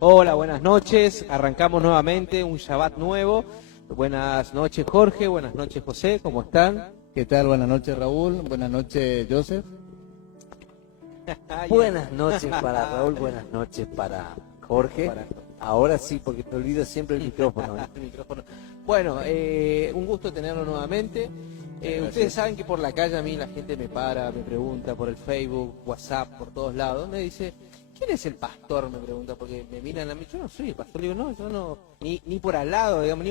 Hola, buenas noches. Arrancamos nuevamente un Shabbat nuevo. Buenas noches, Jorge. Buenas noches, José. ¿Cómo están? ¿Qué tal? Buenas noches, Raúl. Buenas noches, Joseph. Buenas noches para Raúl, buenas noches para Jorge. Ahora sí, porque te olvido siempre el micrófono. El micrófono. Bueno, un gusto tenerlo nuevamente. Ustedes saben que por la calle a mí la gente me para, me pregunta por el Facebook, WhatsApp, por todos lados. Me dice, ¿quién es el pastor? Me pregunta, porque me miran a mí. Yo no soy el pastor. Digo, no, yo no, ni por al lado, digamos,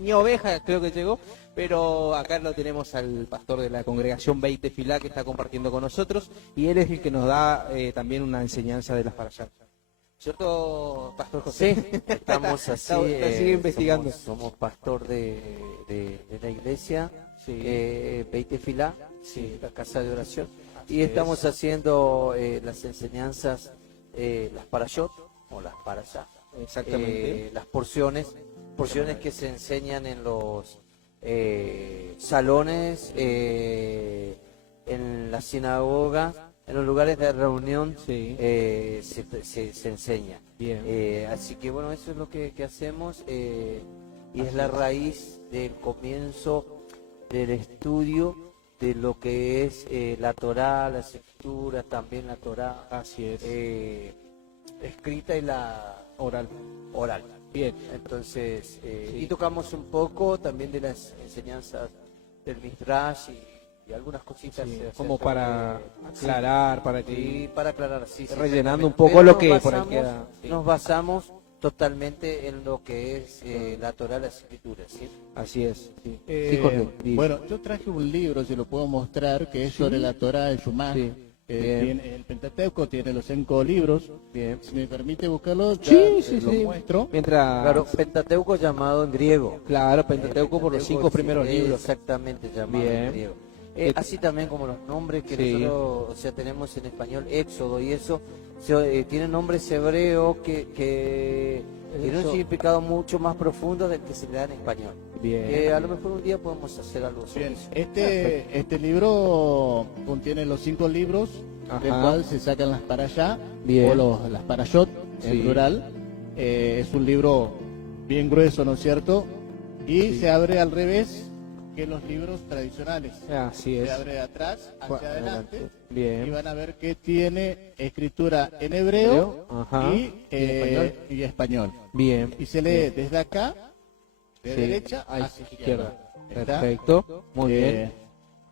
ni oveja creo que llegó. Pero acá lo tenemos al pastor de la congregación Beit Tefilá que está compartiendo con nosotros. Y él es el que nos da también una enseñanza de las parashá. ¿Cierto, Pastor José? Sí, estamos así. Sigue investigando. Somos pastor de la iglesia, Sí. Beit Tefilá, Sí. la casa de oración. Así Y estamos es. haciendo las enseñanzas, las parashot, o las parashá. Exactamente. Las porciones que se enseñan en los salones, en la sinagoga, en los lugares de reunión. Sí. Se enseña. Bien. Así que bueno, eso es lo que hacemos, y es la raíz del comienzo del estudio de lo que es la Torá, las escrituras, también la Torá Así es. escrita y la Oral. oral. Bien. Entonces, Sí. y tocamos un poco también de las enseñanzas del Midrash y algunas cositas. Sí, acerca como para de- aclarar, para sí, que para aclarar, sí, sí, rellenando un exactamente. poco Pero lo nos que por ahí basamos- queda. Sí. Nos basamos totalmente en lo que es la Torá, las escrituras, ¿sí? Así es. Sí. Eh, Jorge, di. bueno, yo traje un libro, si lo puedo mostrar, que es sobre la Torá, el Shumah. Sí. Bien. El Pentateuco tiene los 5 libros. Bien. Si me permite buscarlo, ya Sí, lo sí. muestro. Mientras. Claro, Pentateuco llamado en griego. Claro, Pentateuco por los Pentateuco 5 primeros es libros. Exactamente, llamado Bien. en griego. Así también como los nombres que Sí. nosotros, o sea, tenemos en español, Éxodo y eso, tienen nombres hebreos que tienen un Eso. significado mucho más profundo del que se le da en español. Bien. A lo mejor un día podemos hacer algo sobre Bien, eso. este libro contiene los 5 libros, del Ajá. cual se sacan las parashá, Bien. o las parashot, Sí. en plural. Es un libro bien grueso, ¿no es cierto? Y Sí. se abre al revés que los libros tradicionales. Así es. Se abre de atrás hacia adelante. Y Bien. van a ver que tiene escritura en hebreo Ajá. y español. Bien. Y se lee desde acá, de Sí. derecha Ahí, hacia izquierda. ¿Está? Perfecto. Muy Eh, bien.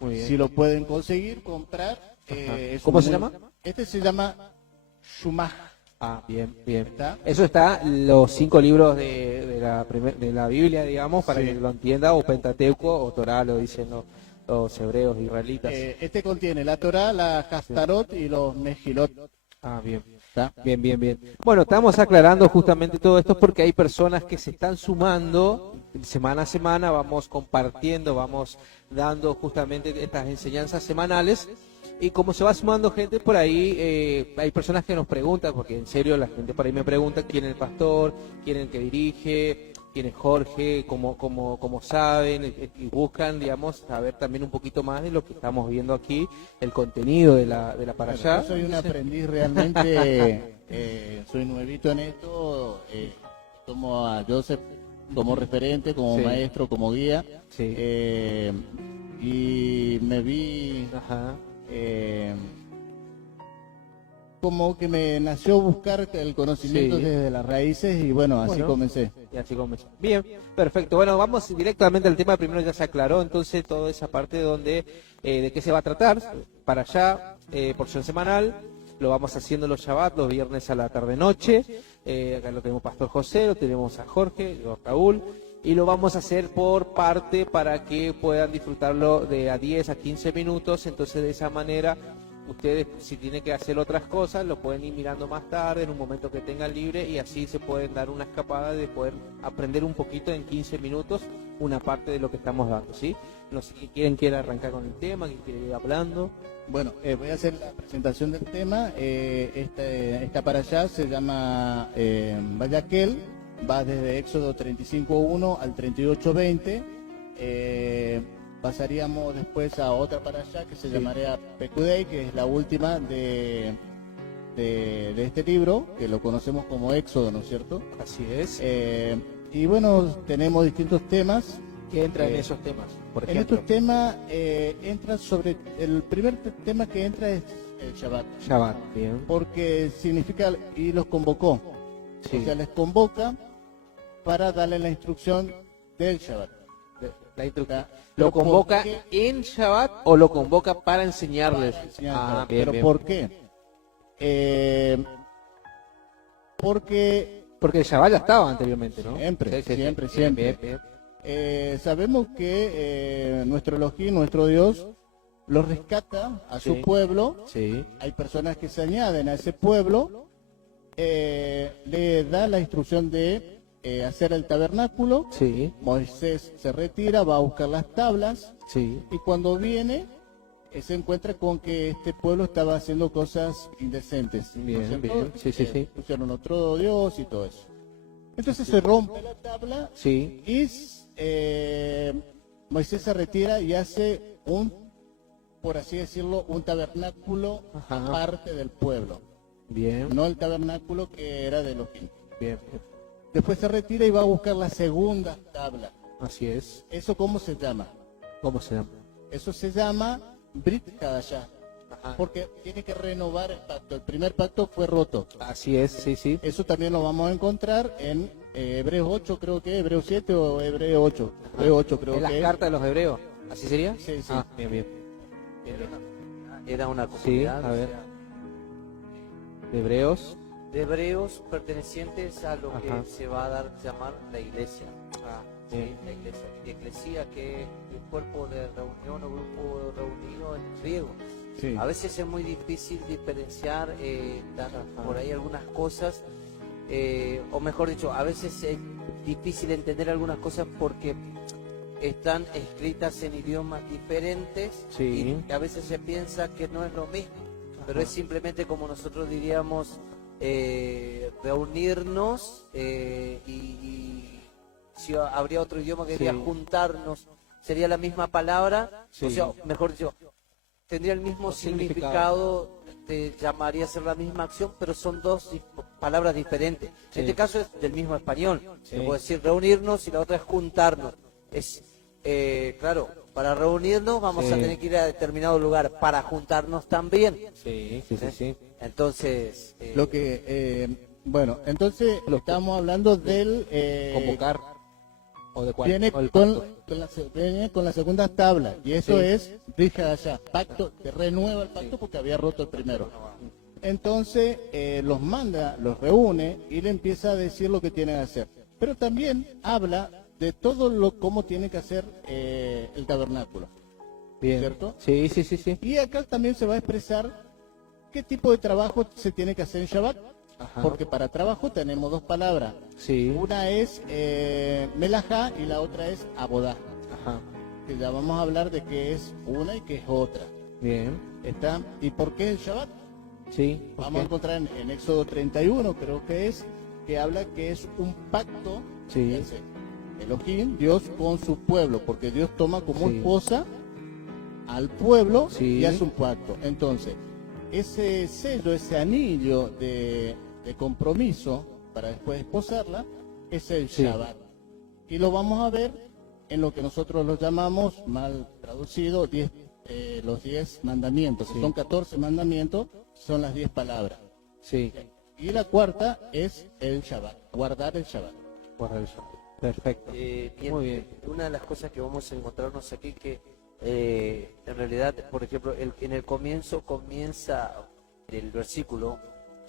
Muy bien. Si lo pueden conseguir, comprar. Es ¿Cómo un se llama? Este se llama Shumah. Ah, bien, bien. ¿Está? Eso está los 5 libros de la Biblia, digamos, para Sí. que lo entienda, o Pentateuco, o Torá, lo dicen los hebreos israelitas. Este contiene la Torá, la Haftarot y los Mejilot. Ah, bien. ¿Está? Bien, bien, bien. Bueno, estamos aclarando justamente todo esto porque hay personas que se están sumando semana a semana, vamos compartiendo, vamos dando justamente estas enseñanzas semanales. Y como se va sumando gente por ahí, hay personas que nos preguntan, porque en serio la gente por ahí me pregunta quién es el pastor, quién es el que dirige, quién es Jorge, cómo saben, y buscan, digamos, saber también un poquito más de lo que estamos viendo aquí, el contenido de la parashá. Yo soy un aprendiz realmente, soy nuevito en esto. Tomo a Joseph como referente, como Sí. maestro, como guía. Sí. Y me vi Ajá. como que me nació buscar el conocimiento Sí. desde las raíces y bueno, así Bueno. comencé. Y así comenzó. Bien, perfecto. Bueno, vamos directamente al tema. Primero ya se aclaró entonces toda esa parte donde de qué se va a tratar. Para allá, porción semanal. Lo vamos haciendo los Shabbat, los viernes a la tarde-noche. Acá lo tenemos Pastor José, lo tenemos a Jorge, yo a Raúl. Y lo vamos a hacer por parte para que puedan disfrutarlo de a 10 a 15 minutos. Entonces de esa manera ustedes, si tienen que hacer otras cosas, lo pueden ir mirando más tarde, en un momento que tengan libre, y así se pueden dar una escapada de poder aprender un poquito en 15 minutos una parte de lo que estamos dando, ¿sí? No sé quién quiere arrancar con el tema, quién quiere ir hablando. Bueno, voy a hacer la presentación del tema. Esta para allá se llama Vayaquel, va desde Éxodo 35:1 al 38:20. Pasaríamos después a otra para allá que se llamaría Pekudei, que es la última de de este libro, que lo conocemos como Éxodo, ¿no es cierto? Así es. Y bueno, tenemos distintos temas. ¿Qué entra en esos temas? Por En ejemplo, estos temas entra sobre, el primer tema que entra es el Shabbat, Shabbat. Bien. porque significa, y los convocó, Sí. o sea, les convoca para darle la instrucción del Shabbat. La instru- ¿Verdad? ¿Lo Pero ¿por convoca qué? en Shabbat o lo convoca para enseñarles? Para enseñar el Ah, Shabbat. bien, ¿Pero bien. por qué? Porque Porque el Shabbat ya estaba anteriormente, ¿no? Siempre, siempre, Bien, siempre. bien, sabemos que nuestro Elohim, nuestro Dios, lo rescata a su Sí. pueblo. Sí. Hay personas que se añaden a ese pueblo, le da la instrucción de hacer el tabernáculo. Sí. Moisés se retira, va a buscar las tablas Sí. y cuando viene se encuentra con que este pueblo estaba haciendo cosas indecentes. ¿no es Bien, cierto? bien. Sí, sí, sí. Pusieron otro Dios y todo eso. Entonces se rompe la tabla Sí. y Moisés se retira y hace por así decirlo, un tabernáculo Ajá. aparte del pueblo. Bien. No el tabernáculo que era de Elohim. Bien. Después se retira y va a buscar la segunda tabla. Así es. ¿Eso cómo se llama? ¿Cómo se llama? Eso se llama Brit Hadashah, Ajá. porque tiene que renovar el pacto. El primer pacto fue roto. Así es, sí, sí. Eso también lo vamos a encontrar en Hebreos 8, creo que, Hebreos 7 o Hebreos 8. Hebreos 8 creo ¿En las que es. cartas de los hebreos? ¿Así sería? Sí, sí. Ah, bien, bien. Era una Sí, comunidad, a ver. o sea, De hebreos. de hebreos pertenecientes a lo Ajá. que se va a dar llamar la iglesia. Sí, Bien. la iglesia. Eclesía, que es el cuerpo de reunión o grupo reunido en griego. Sí. A veces es muy difícil diferenciar por ahí algunas cosas, o mejor dicho, a veces es difícil entender algunas cosas porque están escritas en idiomas diferentes Sí. y a veces se piensa que no es lo mismo, pero es simplemente como nosotros diríamos reunirnos y si habría otro idioma que diría Sí. juntarnos, sería la misma palabra, Sí. o sea, mejor dicho, tendría el mismo O significado, te llamaría a ser la misma acción, pero son dos palabras diferentes. Sí. En este caso es del mismo español. Sí. Se puede decir reunirnos y la otra es juntarnos. Es claro, para reunirnos vamos Sí. a tener que ir a determinado lugar, para juntarnos también. Sí, sí, sí, sí. Entonces, Lo que, bueno, entonces estamos hablando del... Convocar. ¿O de cuál? Viene ¿O el con, pacto? viene con la segunda tabla y eso Sí. es Brit Hadashah, pacto, que renueva el pacto porque había roto el primero. Entonces los manda, los reúne y le empieza a decir lo que tienen que hacer. Pero también habla de todo lo cómo tiene que hacer el tabernáculo. Bien. ¿Cierto? Sí, sí, sí, sí. Y acá también se va a expresar qué tipo de trabajo se tiene que hacer en Shabbat. Ajá. Porque para trabajo tenemos dos palabras. Sí. Una es melajá y la otra es abodá. Ajá. Que ya vamos a hablar de qué es una y qué es otra. Bien. ¿Está? ¿Y por qué el Shabbat? Sí. ¿por Vamos a qué? encontrar en Éxodo 31, creo que es, que habla que es un pacto Sí. que hace Elohim, Dios con su pueblo, porque Dios toma como Sí. esposa al pueblo Sí. y hace un pacto. Entonces, ese sello, ese anillo de compromiso para después esposarla, es el Sí. Shabbat. Y lo vamos a ver en lo que nosotros lo llamamos, mal traducido, los 10 mandamientos. Que Sí. son 14 mandamientos, son las 10 palabras. Sí. Y la cuarta es el Shabbat, guardar el Shabbat. Guarda eso. Perfecto. bien, Muy bien. una de las cosas que vamos a encontrarnos aquí que en realidad, por ejemplo, en el comienzo comienza el versículo,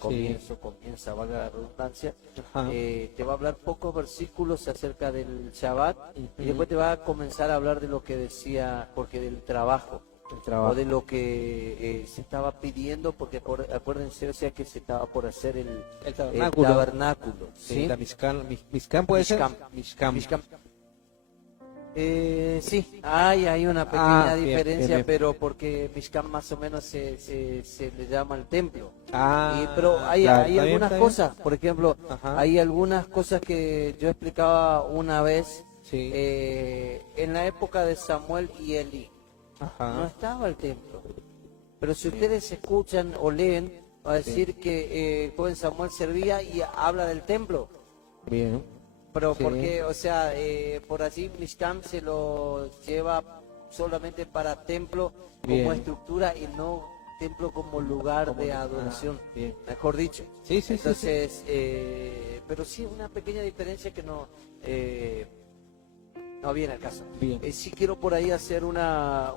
comienza, valga la redundancia, Ajá. te va a hablar pocos versículos acerca del Shabbat y Ujú. después te va a comenzar a hablar de lo que decía, porque del trabajo. El trabajo. O de lo que se estaba pidiendo, porque acuérdense, o sea, que se estaba por hacer el tabernáculo, Sí. ¿sí? La Mishkan puede ser. Mishkan. Sí, hay una pequeña bien, diferencia, bien, bien. pero porque Mishkan más o menos se le llama el templo. Ah, Pero hay claro, está bien, algunas está bien. cosas, por ejemplo, Ajá. hay algunas cosas que yo explicaba una vez Sí. en la época de Samuel y Eli. Ajá. No estaba el templo. Pero si ustedes escuchan o leen, va a decir que el joven Samuel servía y habla del templo. Bien. Pero Sí. porque, o sea, por así Mishkan se lo lleva solamente para templo como Bien. estructura y no templo como lugar de adoración, bien. mejor dicho. Sí, sí, sí, Entonces, pero sí una pequeña diferencia que no viene al caso. Bien. Sí quiero por ahí hacer una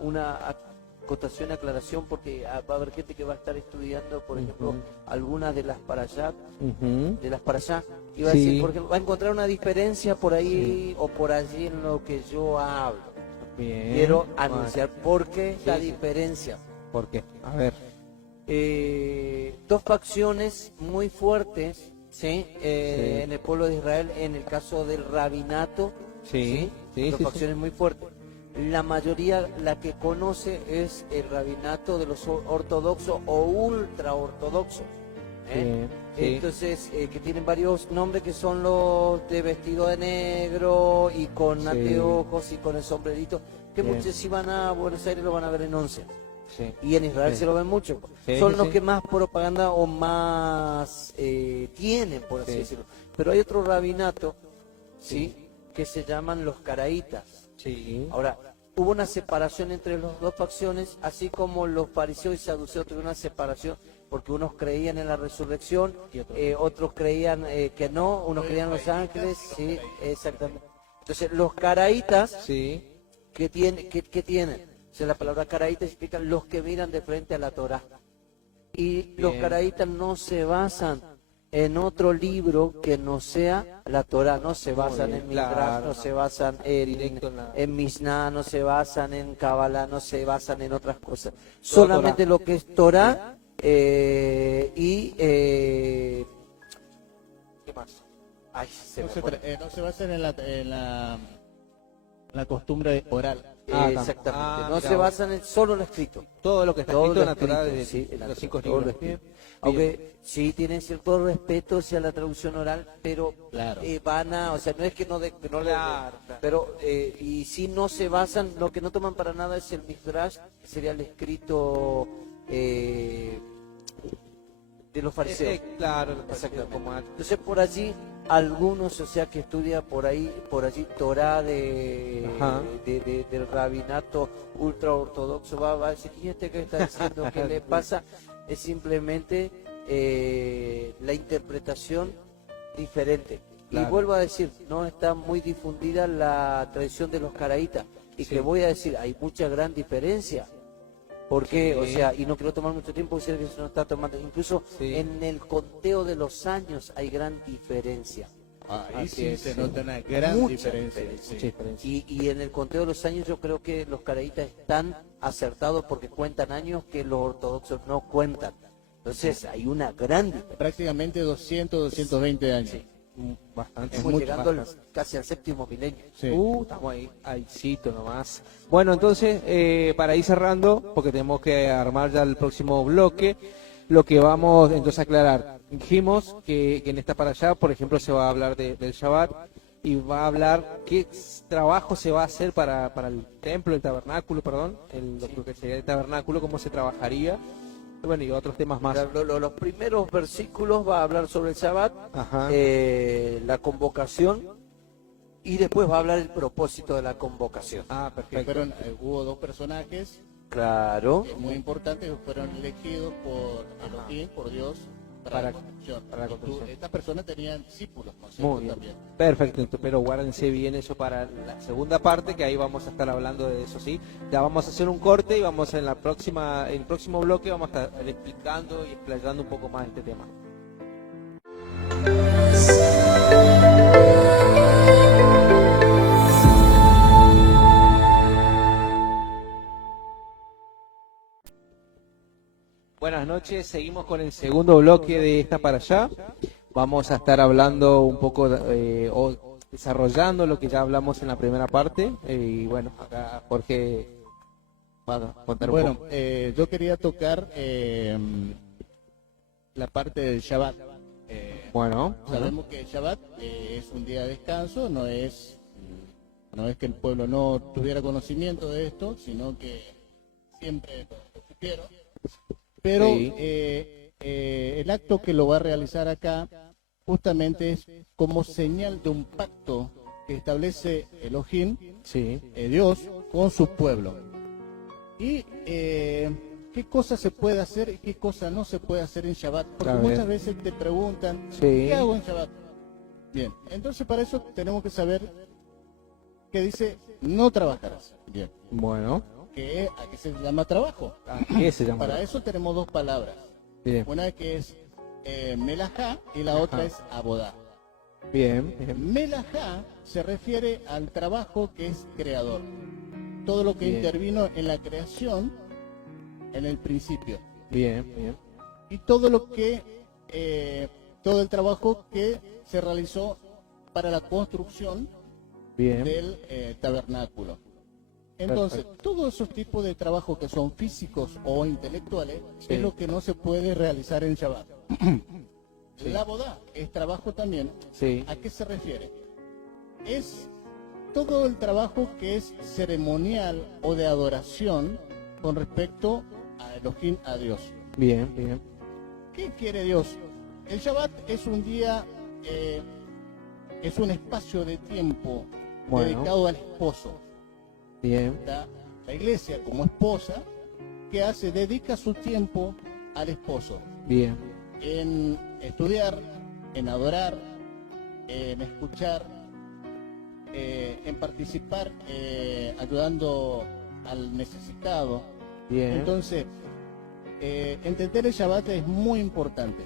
acotación, aclaración, porque va a haber gente que va a estar estudiando, por ejemplo, algunas de las para allá, Ujú. de las para allá, y va a Sí. decir, por ejemplo, va a encontrar una diferencia por ahí o por allí en lo que yo hablo. Bien. Quiero Bueno, anunciar por qué la sí. diferencia. ¿por qué? A ver. Dos facciones muy fuertes, ¿sí? En el pueblo de Israel, en el caso del rabinato, Sí, sí, dos sí, facciones muy fuertes. La mayoría, la que conoce, es el rabinato de los ortodoxos o ultra ortodoxos. Bien, sí. Entonces, que tienen varios nombres, que son los de vestido de negro y con Sí. anteojos y con el sombrerito, que Bien. muchos si van a Buenos Aires lo van a ver en 11. Sí. Y en Israel Sí. se lo ven mucho. Sí, Son sí, los sí. que más propaganda o más tienen, por así Sí. decirlo. Pero hay otro rabinato, ¿sí? Que se llaman los caraítas. Sí. Ahora, hubo una separación entre las dos facciones, así como los fariseos y saduceos tuvieron una separación, porque unos creían en la resurrección, otros creían que no, unos creían en los ángeles, sí, exactamente. Entonces, los caraítas, Sí. ¿qué tienen? O sea, la palabra caraíta significa los que miran de frente a la Torá. Y los Bien. caraítas no se basan en otro libro que no sea la Torá, no se basan bien, en Midrash, claro, no no. se basan Directo en la- en Mishnah, no se basan en Kabbalah, no se basan en otras cosas. Todo Solamente Torá. lo que es Torá y... ¿qué más? Ay, se me fue. No se basan la costumbre oral. Exactamente, no mira se vos. basan en solo lo escrito. Todo lo que está Todo escrito lo en la Torá escrito, de sí, en la los Torá, 5 todo lo libros. escrito. Bien. Aunque sí tienen cierto respeto hacia la traducción oral, pero Claro. van a, o sea, no es que no, que no Claro, le, claro. pero y si no se basan, lo que no toman para nada es el Midrash, que sería el escrito de los fariseos. Claro, Exactamente. como antes. Entonces por allí algunos, o sea, que estudia por allí Torah Ajá. del rabinato ultra ortodoxo va a decir, ¿y este qué está diciendo? ¿Qué le pasa? Es simplemente la interpretación diferente. Claro. Y vuelvo a decir, no está muy difundida la tradición de los caraítas. Y Sí. que voy a decir, hay mucha gran diferencia. Porque, Sí. o sea, y no quiero tomar mucho tiempo, sé que se nos está tomando, incluso Sí. en el conteo de los años hay gran diferencia. Ahí Así sí es, se sí. nota una gran Mucha diferencia. diferencia. sí. Mucha diferencia. Y en el conteo de los años yo creo que los caraítas están acertados porque cuentan años que los ortodoxos no cuentan. Entonces hay una gran diferencia. Prácticamente 200, 220 años. Sí. Bastante. Estamos mucho, llegando bastante. casi al séptimo milenio. Sí. Estamos ahí, ahícito nomás. Bueno, entonces, para ir cerrando, porque tenemos que armar ya el próximo bloque, lo que vamos entonces a aclarar. Dijimos que en esta para allá, por ejemplo, se va a hablar del Shabbat y va a hablar qué trabajo se va a hacer para el templo, el tabernáculo, perdón, lo que sería el tabernáculo, cómo se trabajaría, bueno, y otros temas más. Los primeros versículos va a hablar sobre el Shabbat, Ajá. la convocación, y después va a hablar el propósito de la convocación. Ah, Que perfecto. hubo dos personajes Claro. muy importantes que fueron elegidos por Elohim, por Dios, para la construcción. para la Y construcción. estas personas tenían discípulos, ¿no es Muy cierto? bien. También. Perfecto, pero guárdense bien eso para la segunda parte, que ahí vamos a estar hablando de eso, ¿sí? Ya vamos a hacer un corte y vamos en en el próximo bloque vamos a estar explicando y explayando un poco más este tema. Buenas noches, seguimos con el segundo bloque de esta para allá. Vamos a estar hablando un poco o desarrollando lo que ya hablamos en la primera parte. Y bueno, acá Jorge va a contar un Bueno, poco. yo quería tocar la parte del Shabbat. Bueno, Sabemos que el Shabbat es un día de descanso, no es que el pueblo no tuviera conocimiento de esto, sino que siempre lo supieron. Pero Sí. el acto que lo va a realizar acá justamente es como señal de un pacto que establece Elohim, Sí. Dios, con su pueblo. Y qué cosa se puede hacer y qué cosa no se puede hacer en Shabbat. Porque A ver. muchas veces te preguntan, Sí. ¿qué hago en Shabbat? Bien, entonces para eso tenemos que saber que dice, no trabajarás. Bien, Bueno. ¿a qué se llama trabajo? ¿Qué se llama? Para eso tenemos dos palabras. Bien. Una que es melajá y la otra es abodá. Bien. Bien. Melajá se refiere al trabajo que es creador. Todo lo que Bien. intervino en la creación en el principio. Bien. Bien. Y todo lo que, todo el trabajo que se realizó para la construcción Bien. del tabernáculo. Entonces, todos esos tipos de trabajo que son físicos o intelectuales Sí. es lo que no se puede realizar en Shabbat. Sí. La boda es trabajo también. Sí. ¿A qué se refiere? Es todo el trabajo que es ceremonial o de adoración con respecto a Elohim, a Dios. Bien. Bien. ¿Qué quiere Dios? El Shabbat es un día, es un espacio de tiempo Bueno. dedicado al esposo. Bien. La iglesia como esposa, ¿qué hace? Dedica su tiempo al esposo Bien. en estudiar, en adorar, en escuchar, en participar, ayudando al necesitado. Bien. Entonces, entender el Shabbat es muy importante.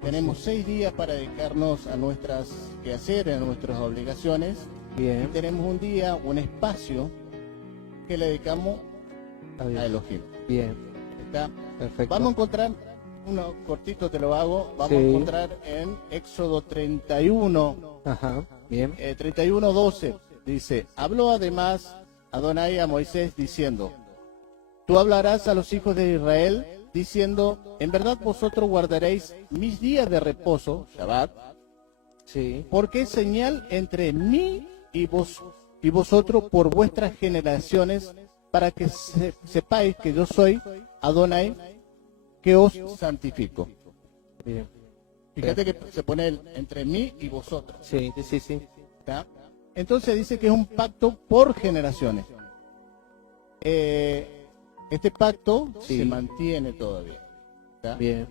Tenemos 6 días para dedicarnos a nuestras quehaceres, a nuestras obligaciones. Y Bien. tenemos un día, un espacio que le dedicamos a Adiós. Elohim. Bien. ¿Está? Perfecto. Vamos a encontrar, uno cortito te lo hago, vamos Sí. a encontrar en Éxodo 31, Ajá. Bien. 31:12. Dice, habló además Adonai a Moisés diciendo, tú hablarás a los hijos de Israel diciendo, en verdad vosotros guardaréis mis días de reposo, Shabbat, Sí. porque es señal entre mí y vosotros por vuestras generaciones, para que sepáis que yo soy Adonai, que os santifico. Bien. Fíjate que se pone entre mí y vosotros. Sí. Sí. Sí. ¿Está? Entonces dice que es un pacto por generaciones. Este pacto Sí. se mantiene todavía. ¿Está? Bien.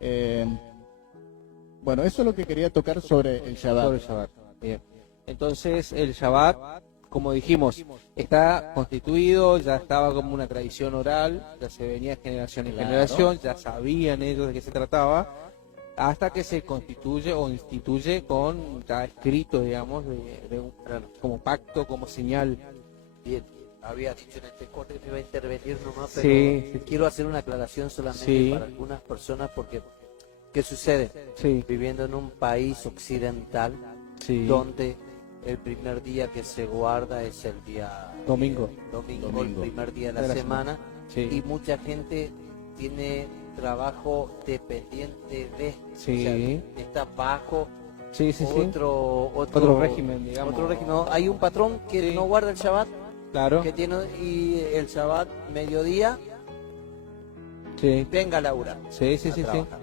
Bien. Bueno, eso es lo que quería tocar sobre el Shabbat. Sobre el Shabbat. Bien. Entonces, el Shabbat, como dijimos, está constituido, ya estaba como una tradición oral, ya se venía de generación en Claro. generación, ya sabían ellos de qué se trataba, hasta que se constituye o instituye con ya escrito, digamos, como pacto, como señal. Bien, había dicho en este corte que me iba a intervenir nomás, pero Sí. quiero hacer una aclaración solamente Sí. para algunas personas porque ¿qué sucede? Sí. Viviendo en un país occidental Sí. donde el primer día que se guarda es el día Domingo. domingo, el primer día de la De la semana, Sí. y mucha gente tiene trabajo dependiente de, Sí. o sea, está bajo Sí, sí, sí. otro régimen, digamos. otro régimen. No, hay un patrón que Sí. no guarda el Shabbat, Claro. que tiene, y el Shabbat mediodía Sí. venga a laburar. Sí, sí, a sí, sí. trabajar.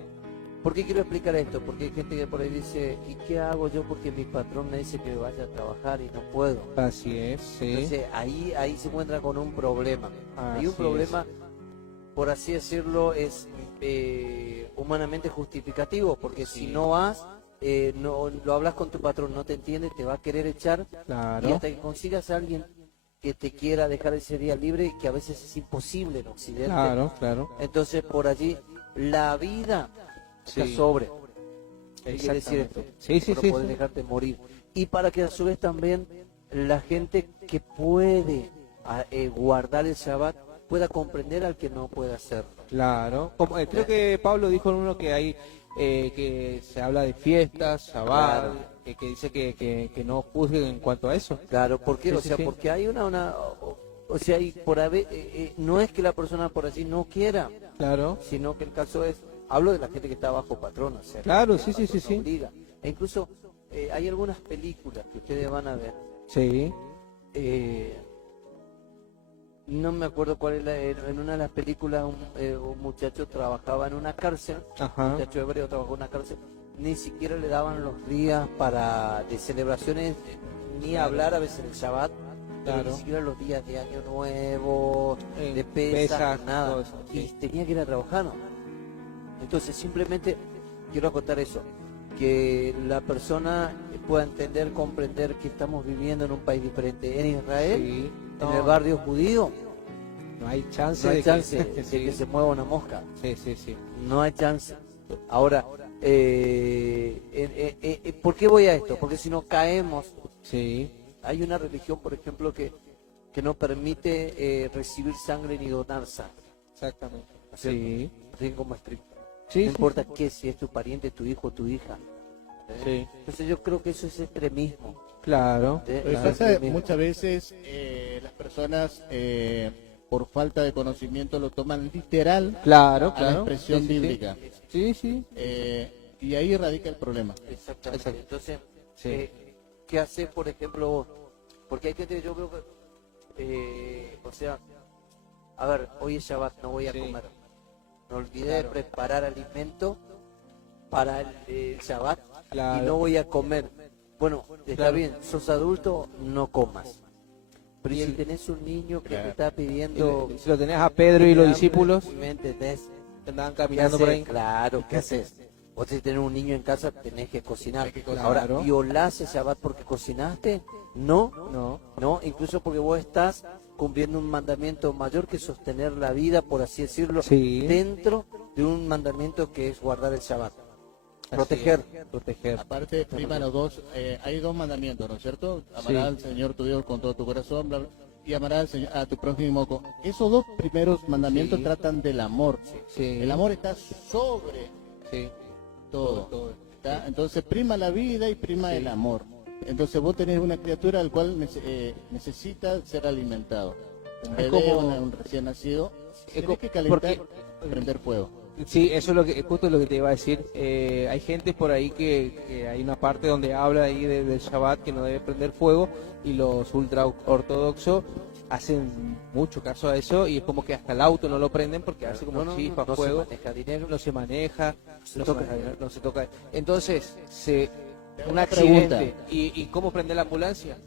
¿Por qué quiero explicar esto? Porque hay gente que por ahí dice, ¿y qué hago yo porque mi patrón me dice que vaya a trabajar y no puedo? Así es, sí. Entonces ahí se encuentra con un problema. Así Y un problema, por así decirlo, es humanamente justificativo, porque si no vas, no lo hablas con tu patrón, no te entiende, te va a querer echar, y Claro. hasta que consigas a alguien que te quiera dejar ese día libre, que a veces es imposible en Occidente. Claro, claro. Entonces por allí la vida está Sí. sobre. ¿Qué quiere decir Exactamente. esto? Sí, sí, No sí, podés sí. dejarte morir. Y para que a su vez también la gente que puede guardar el Shabbat pueda comprender al que no puede hacerlo. Claro. Como, creo que Pablo dijo en uno que hay que se habla de fiestas, Shabbat, Claro. que dice que no juzguen en cuanto a eso. Claro, ¿por qué? Sí, O sí, sea, sí. porque hay o sea, y por haber, no es que la persona por allí no quiera, Claro. sino que el caso es, hablo de la gente que está bajo patrón, o sea, Claro, que sí, el sí, sí, patrón sí. obliga. E incluso hay algunas películas que ustedes van a ver, Sí. no me acuerdo cuál es en una de las películas un muchacho trabajaba en una cárcel, Ajá. un muchacho hebreo trabajó en una cárcel, ni siquiera le daban los días de celebraciones, ni hablar a veces el Shabbat, pero Claro. ni siquiera los días de Año Nuevo, de Pesach, Pesaj, nada, todo eso, y sí. tenía que ir a trabajar, ¿no? Entonces simplemente quiero acotar eso, que la persona pueda entender, comprender que estamos viviendo en un país diferente. En Israel, Sí. en No, el barrio judío, no hay chance no hay de chance que... de sí. que se mueva una mosca. Sí, sí, sí. No hay chance. Ahora, ¿por qué voy a esto? Porque si no caemos, Sí. hay una religión, por ejemplo, que no permite recibir sangre ni donar sangre. Exactamente. ¿No es cierto? Sí. Así como estricto. Sí, No sí, importa qué, si es tu pariente, tu hijo, tu hija. Sí. Entonces yo creo que eso es extremismo. Claro. ¿eh? Lo que Es pasa extremismo. muchas veces las personas por falta de conocimiento lo toman literal Claro, a la claro. expresión Sí, sí, sí. bíblica. Sí, sí. Y ahí radica el problema. Exactamente. Exacto. Entonces, Sí. ¿qué haces, por ejemplo, vos? Porque hay gente, yo creo que, o sea, a ver, hoy es Shabbat, no voy a Sí. comer. Me olvidé Claro. de preparar alimento para el Shabbat Claro. y no voy a comer. Bueno, está Claro. bien, sos adulto, no comas. Pero Y si el- tenés un niño que Claro. te está pidiendo... Si lo tenías a Pedro y los hambre, discípulos, ¿me entendés? que andaban ¿Qué caminando por haces? ahí. Claro, ¿qué haces? Vos si tenés un niño en casa, tenés que cocinar. Hay que cocinar. Ahora, Claro. ¿violás el Shabbat porque cocinaste? No, No. no, incluso porque vos estás cumpliendo un mandamiento mayor que sostener la vida, por así decirlo, Sí. dentro de un mandamiento que es guardar el Shabbat. Proteger. Así es, proteger. Aparte, primero, hay dos mandamientos, ¿no es cierto? Amarás al Señor tu Dios con todo tu corazón, bla, bla, y amarás a tu prójimo con... Esos dos primeros mandamientos Sí. tratan del amor. Sí. El amor está sobre Sí. todo. ¿Está? Entonces prima la vida y prima Sí. el amor. Entonces vos tenés una criatura al cual necesita ser alimentado. Un Es bebé, como- un recién nacido, Es tenés co- que calentar, porque- prender fuego. Sí, eso es lo que justo lo que te iba a decir. Hay gente por ahí que hay una parte donde habla ahí del Shabbat que no debe prender fuego y los ultra ortodoxos hacen mucho caso a eso y es como que hasta el auto no lo prenden porque hace como chispa, no fuego, se maneja dinero. no se maneja, se no, toca. no se toca. Entonces, un Una accidente. pregunta. ¿Y cómo prende la ambulancia?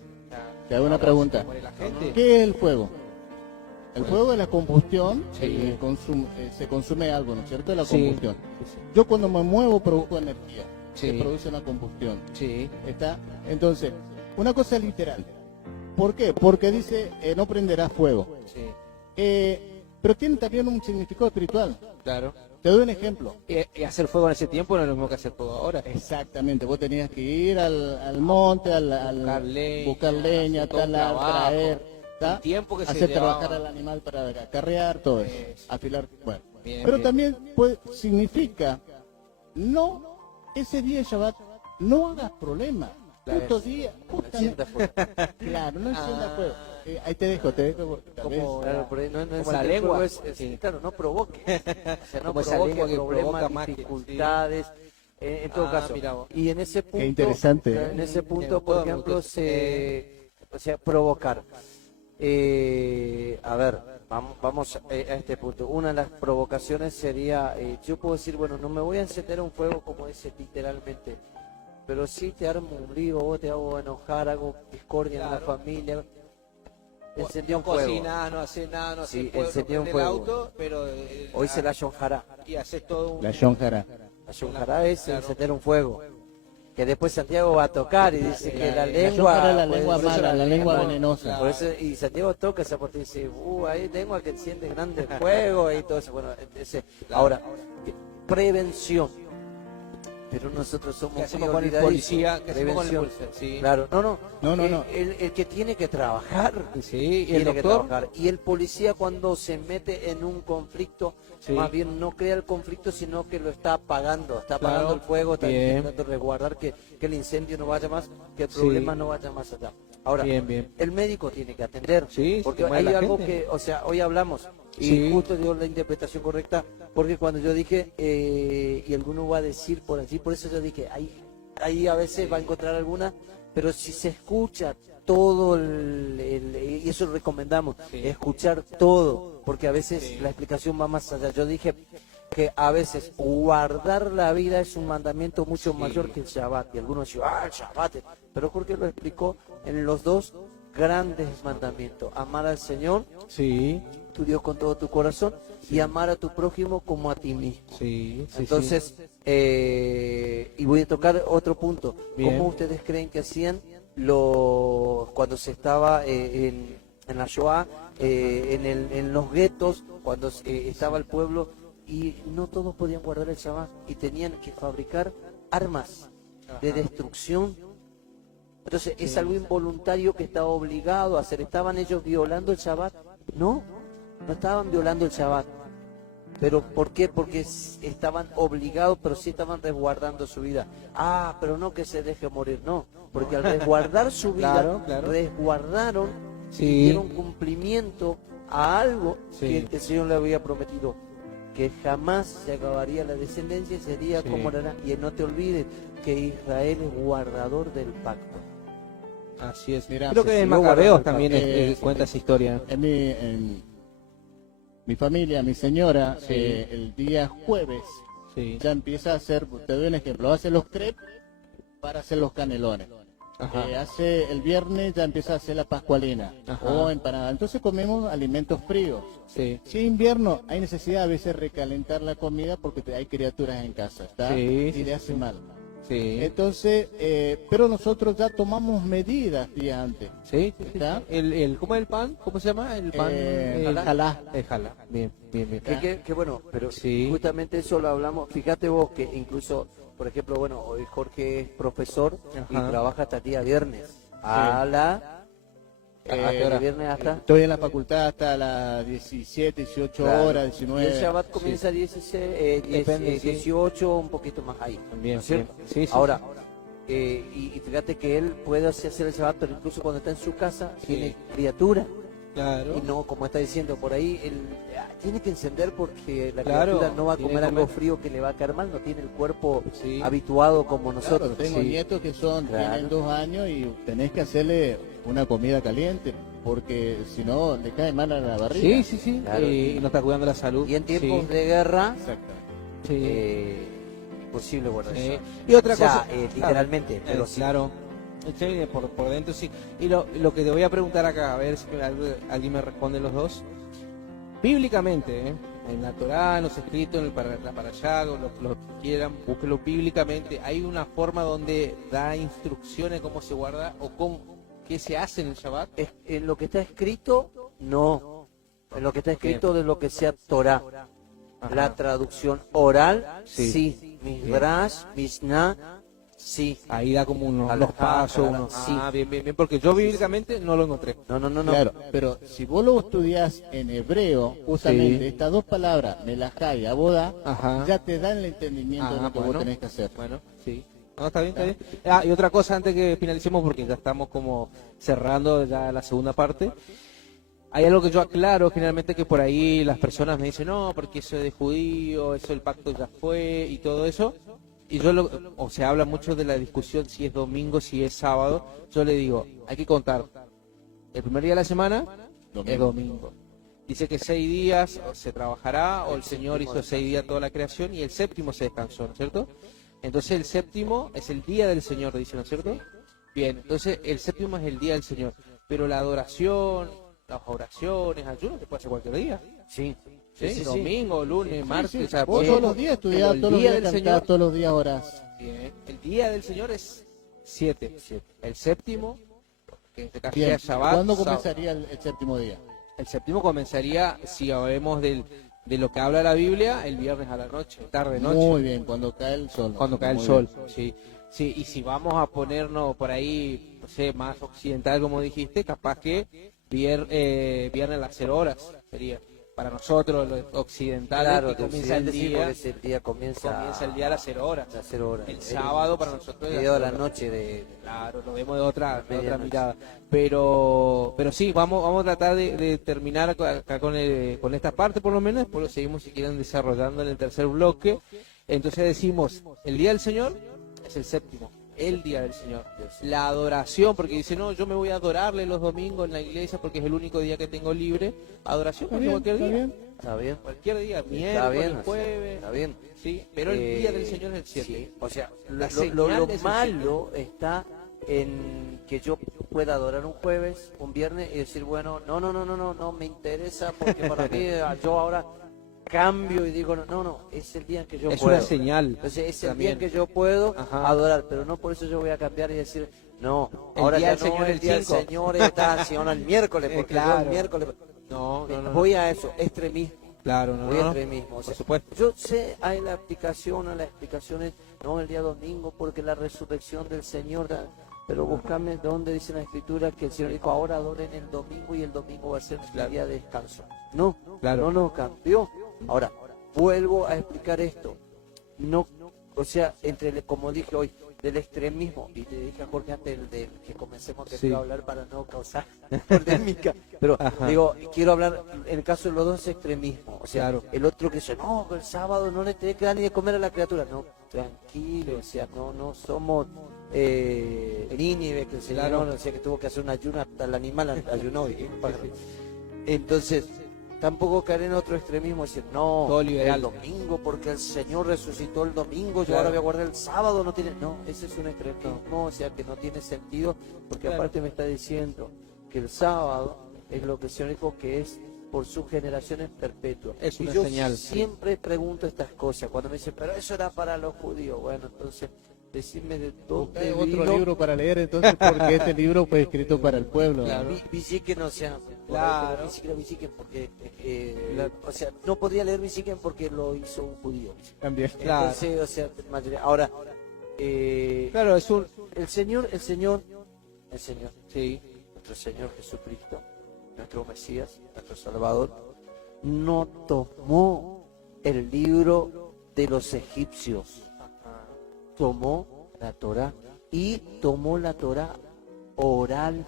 Te hago una pregunta. Se muere la gente. ¿Qué es el fuego? El fuego es la combustión, Sí. se consume algo, ¿no es cierto? La Sí. combustión. Yo cuando me muevo produzco energía, Sí. se produce una combustión. Sí, ¿Está? Entonces, una cosa literal. ¿Por qué? Porque dice no prenderás fuego. sí, Pero tiene también un significado espiritual. claro. Te doy un ejemplo. Y hacer fuego en ese tiempo no es lo mismo que hacer fuego ahora. Exactamente, vos tenías que ir al monte, Buscar leña, buscar leña, hacer todo un talar, trabajo, traer, ¿tá? el tiempo que se hacer llevaba. trabajar al animal para acarrear, todo eso, Eso. afilar, bueno. Bien, Pero bien. también significa, no, ese día de Shabbat, no hagas problema. Claro. Justo día, Encienda fuego. claro, no encienda Ah. fuego. Ahí te dejo, porque tal vez- Como Claro, por ahí no como es la el lengua. fuego, es, Sí. claro, no provoque. O sea, no Como esa provoque lengua que problemas, provoca más que- dificultades. En todo Ah, caso. mira vos. Y en ese punto, interesante, en ese Me punto, gustó, por me ejemplo, gustó. o sea, provocar. A ver, vamos a este punto. Una de las provocaciones sería, yo puedo decir, bueno, no me voy a encender un fuego como dice literalmente, pero sí te armo un lío, vos te hago enojar, hago discordia en la Claro. familia. Encendió un no fuego. cocina, no hace nada, no hace Sí, fuego, no encendió un prende el fuego. auto, pero Hoy se la yonjará. y haces todo un la yonjara. La yonjará es Claro. encender un fuego. Que después Santiago va a tocar y dice que la La lengua... yonjara es la pues, lengua por eso mala, la lengua venenosa. Claro. Por eso, y Santiago toca esa parte y dice, hay lengua que enciende grande fuego y todo eso. Bueno, ahora, prevención. Pero nosotros somos ¿Qué muy hacemos con el olvidadizos. policía? ¿Qué hacemos con el Prevención. policía? Sí. Claro, no. No. El que tiene que trabajar. Sí, y el Tiene que doctor, trabajar. Y el policía cuando se mete en un conflicto, Sí. más bien no crea el conflicto, sino que lo está apagando. Está Claro. apagando el fuego, está Bien. intentando resguardar que el incendio no vaya más, que el Sí. problema no vaya más allá. Ahora, Bien. el médico tiene que atender, Sí, porque se muere hay la algo gente. que, o sea, hoy hablamos, y Sí. justo dio la interpretación correcta, porque cuando yo dije, y alguno va a decir por allí, por eso yo dije, ahí a veces va a encontrar alguna, pero si se escucha todo y eso recomendamos, Sí. escuchar todo, porque a veces Sí. la explicación va más allá. Yo dije que a veces guardar la vida es un mandamiento mucho Sí. mayor que el Shabbat. Y algunos dicen, el Shabbat. Pero Jorge lo explicó en los dos grandes mandamientos. Amar al Señor, Sí, tu Dios con todo tu corazón, y amar a tu prójimo como a ti mismo. sí, sí. Entonces, y voy a tocar otro punto. Bien. ¿Cómo ustedes creen que hacían cuando se estaba en la Shoah, en los guetos, cuando estaba el pueblo y no todos podían guardar el Shabbat y tenían que fabricar armas de destrucción? Entonces, es algo involuntario que estaba obligado a hacer. ¿Estaban ellos violando el Shabbat? No, no estaban violando el Shabbat. ¿Pero por qué? Porque estaban obligados, pero sí estaban resguardando su vida. Ah, pero no que se deje morir, no. Porque al resguardar su vida, Claro, claro. resguardaron Sí. y dieron cumplimiento a algo Sí. que el Señor le había prometido. Que jamás se acabaría la descendencia, sería Sí. como la... Y no te olvides que Israel es guardador del pacto. Así es. Mira, Creo se que en siguió Macabeos guardando, también sí. cuenta esa historia. En mi familia, mi señora, Sí. el día jueves Sí. ya empieza a hacer, te doy un ejemplo, hace los crepes para hacer los canelones. Ajá. Hace el viernes ya empieza a hacer la pascualina Ajá. o empanada. Entonces comemos alimentos fríos. Sí. Si es invierno, hay necesidad a veces de recalentar la comida porque hay criaturas en casa, ¿está? Sí, y sí, le hace mal. Sí. Entonces, pero nosotros ya tomamos medidas días antes. Sí. ¿Está? ¿Cómo es el pan? ¿Cómo se llama? El pan. El jalá. El jalá. Bien, bien, bien. Que bueno, pero Sí. justamente eso lo hablamos. Fíjate vos que incluso, por ejemplo, bueno, hoy Jorge es profesor y Ajá. trabaja hasta el día viernes. A la... ¿A qué hora? viernes hasta... Estoy en la facultad hasta las 17, 18 Claro. horas, Y 19. el Shabbat comienza a 16, Depende, sí. 18, un poquito más ahí. También, ¿no es cierto? bien. Sí, sí. Ahora, y fíjate que él puede hacer el Shabbat, pero incluso cuando está en su casa, Sí. tiene criatura. Claro. Y no, como está diciendo por ahí, él tiene que encender porque la Claro, criatura no va a tiene comer que algo comer. frío que le va a caer mal, no tiene el cuerpo Sí. habituado como Claro, nosotros. tengo Sí. nietos que Claro. tienen 2 años y tenés que hacerle una comida caliente porque si no le cae mal a la barriga. Sí, sí, sí. Claro. Y no está cuidando la salud. Y en tiempos Sí. de guerra, Exactamente. Sí. imposible guardar eso. Y otra O sea, cosa. literalmente, pero sí. Claro. Sí, por dentro sí. Y lo que te voy a preguntar acá, a ver si alguien me responde los dos. Bíblicamente, en la Torá, en los escritos, en la Parashá, o lo que quieran, búsquenlo bíblicamente. ¿Hay una forma donde da instrucciones cómo se guarda o qué se hace en el Shabbat? En lo que está escrito, no. En lo que está escrito de lo que sea Torah. Ajá. La traducción oral, Sí. sí. Midrash, Mishnah, sí. Ahí da como unos Alajá, pasos, claro, sí. bien, bien, bien, porque yo bíblicamente no lo encontré. No. Claro, pero si vos lo estudias en hebreo, justamente Sí. estas dos palabras, melajá y abodá, Ajá. ya te dan el entendimiento de lo que bueno. vos tenés que hacer. Bueno, sí. No, está bien, está bien. Y otra cosa antes que finalicemos, porque ya estamos como cerrando ya la segunda parte. Hay algo que yo aclaro generalmente que por ahí las personas me dicen, no, porque eso es de judío, eso el pacto ya fue y todo eso. Y o se habla mucho de la discusión si es domingo, si es sábado. Yo le digo, hay que contar. El primer día de la semana es domingo. Dice que 6 días se trabajará, o el Señor hizo 6 días toda la creación y el séptimo se descansó, ¿no es cierto? Entonces el séptimo es el día del Señor, dice, ¿no es cierto? Bien, entonces el séptimo es el día del Señor. Pero la adoración, las oraciones, ayuno se puede hacer cualquier día. Sí. ¿Sí? Domingo, lunes, martes, Sí, sí. o sea, Vos pues, todos los días estudiás, pero el todos los día días del cantás, Señor, todos los días orás. bien, el día del Señor es 7. El séptimo, que en este caso Bien, sería Shabbat. ¿cuándo sábado. comenzaría el séptimo día? El séptimo comenzaría, si hablemos de lo que habla la Biblia, el viernes a la noche, tarde noche. Muy bien, cuando cae el sol. Cuando cae el Muy sol, bien. sí. Sí, y si vamos a ponernos por ahí, no sé, más occidental como dijiste, capaz que viernes a las 0 horas sería. Para nosotros, los occidentales, Claro, que comienza el sí, día, porque ese día comienza el día a las 0 horas. a las 0 horas. El sábado para nosotros es medio de la 0 horas. noche de... Claro, lo vemos de otra Medianoche. mirada. Pero sí, vamos a tratar de terminar acá con esta parte por lo menos, después lo seguimos si quieren desarrollando en el tercer bloque. Entonces decimos, el día del Señor es el séptimo, el día del Señor. La adoración, porque dice, no, yo me voy a adorarle los domingos en la iglesia porque es el único día que tengo libre. Adoración Está porque bien, cualquier está día. bien. ¿Está bien? Cualquier día, Está miércoles, bien, jueves, está bien. sí, pero el día del Señor es el 7. Sí, o sea, La lo señal es el malo está en que yo pueda adorar un jueves, un viernes y decir, bueno, no me interesa porque para mí yo ahora cambio y digo, no, es el día en que yo Es puedo. una señal. Entonces es el también. día en que yo puedo Ajá. adorar, pero no por eso yo voy a cambiar y decir, no, El ahora día ya del no Señor es el día del 5. Señor, está sino el miércoles, porque yo Claro. el miércoles No. voy a eso, extremismo. Claro, Voy a extremismo. O sea, por supuesto. yo sé, hay la aplicación, a las explicaciones, no el día domingo, porque la resurrección del Señor, pero búscame dónde dice la Escritura que el Señor dijo, ahora adoren el domingo y el domingo va a ser el día de descanso. No, Claro. no cambió. Ahora, vuelvo a explicar esto. No, o sea, como dije hoy, del extremismo, y le dije a Jorge antes de que comencemos que Sí. quiero hablar para no causar polémica, pero Ajá. digo, quiero hablar en el caso de los dos extremismos, o sea, Claro. el otro que dice, no, el sábado no le tenés que dar ni de comer a la criatura, no, tranquilo, o sea, no somos Nínive, que el Señor, Claro. o sea, que tuvo que hacer un ayuno, hasta el animal ayunó, entonces, tampoco caer en otro extremismo, decir, no, Todo liberal. el domingo, porque el Señor resucitó el domingo, yo Claro. ahora voy a guardar el sábado, no tiene, no, ese es un extremismo, o sea, que no tiene sentido, porque Claro. aparte me está diciendo que el sábado es lo que el Señor dijo que es por sus generaciones perpetuas. Es Y una yo señal. siempre pregunto estas cosas, cuando me dicen, pero eso era para los judíos, bueno, entonces, decime de dónde Hay otro vino. libro para leer entonces porque este libro fue escrito para el pueblo. Claro. Visiquen, o sea, Claro. ni siquiera Visiquen porque, o sea, no podría leer Visiquen porque lo hizo un judío. También. Claro. Entonces, o sea, ahora, Claro, es un... el Señor, Sí. nuestro Señor Jesucristo, nuestro Mesías, nuestro Salvador, no tomó el libro de los egipcios, tomó la Torá y tomó la Torá oral,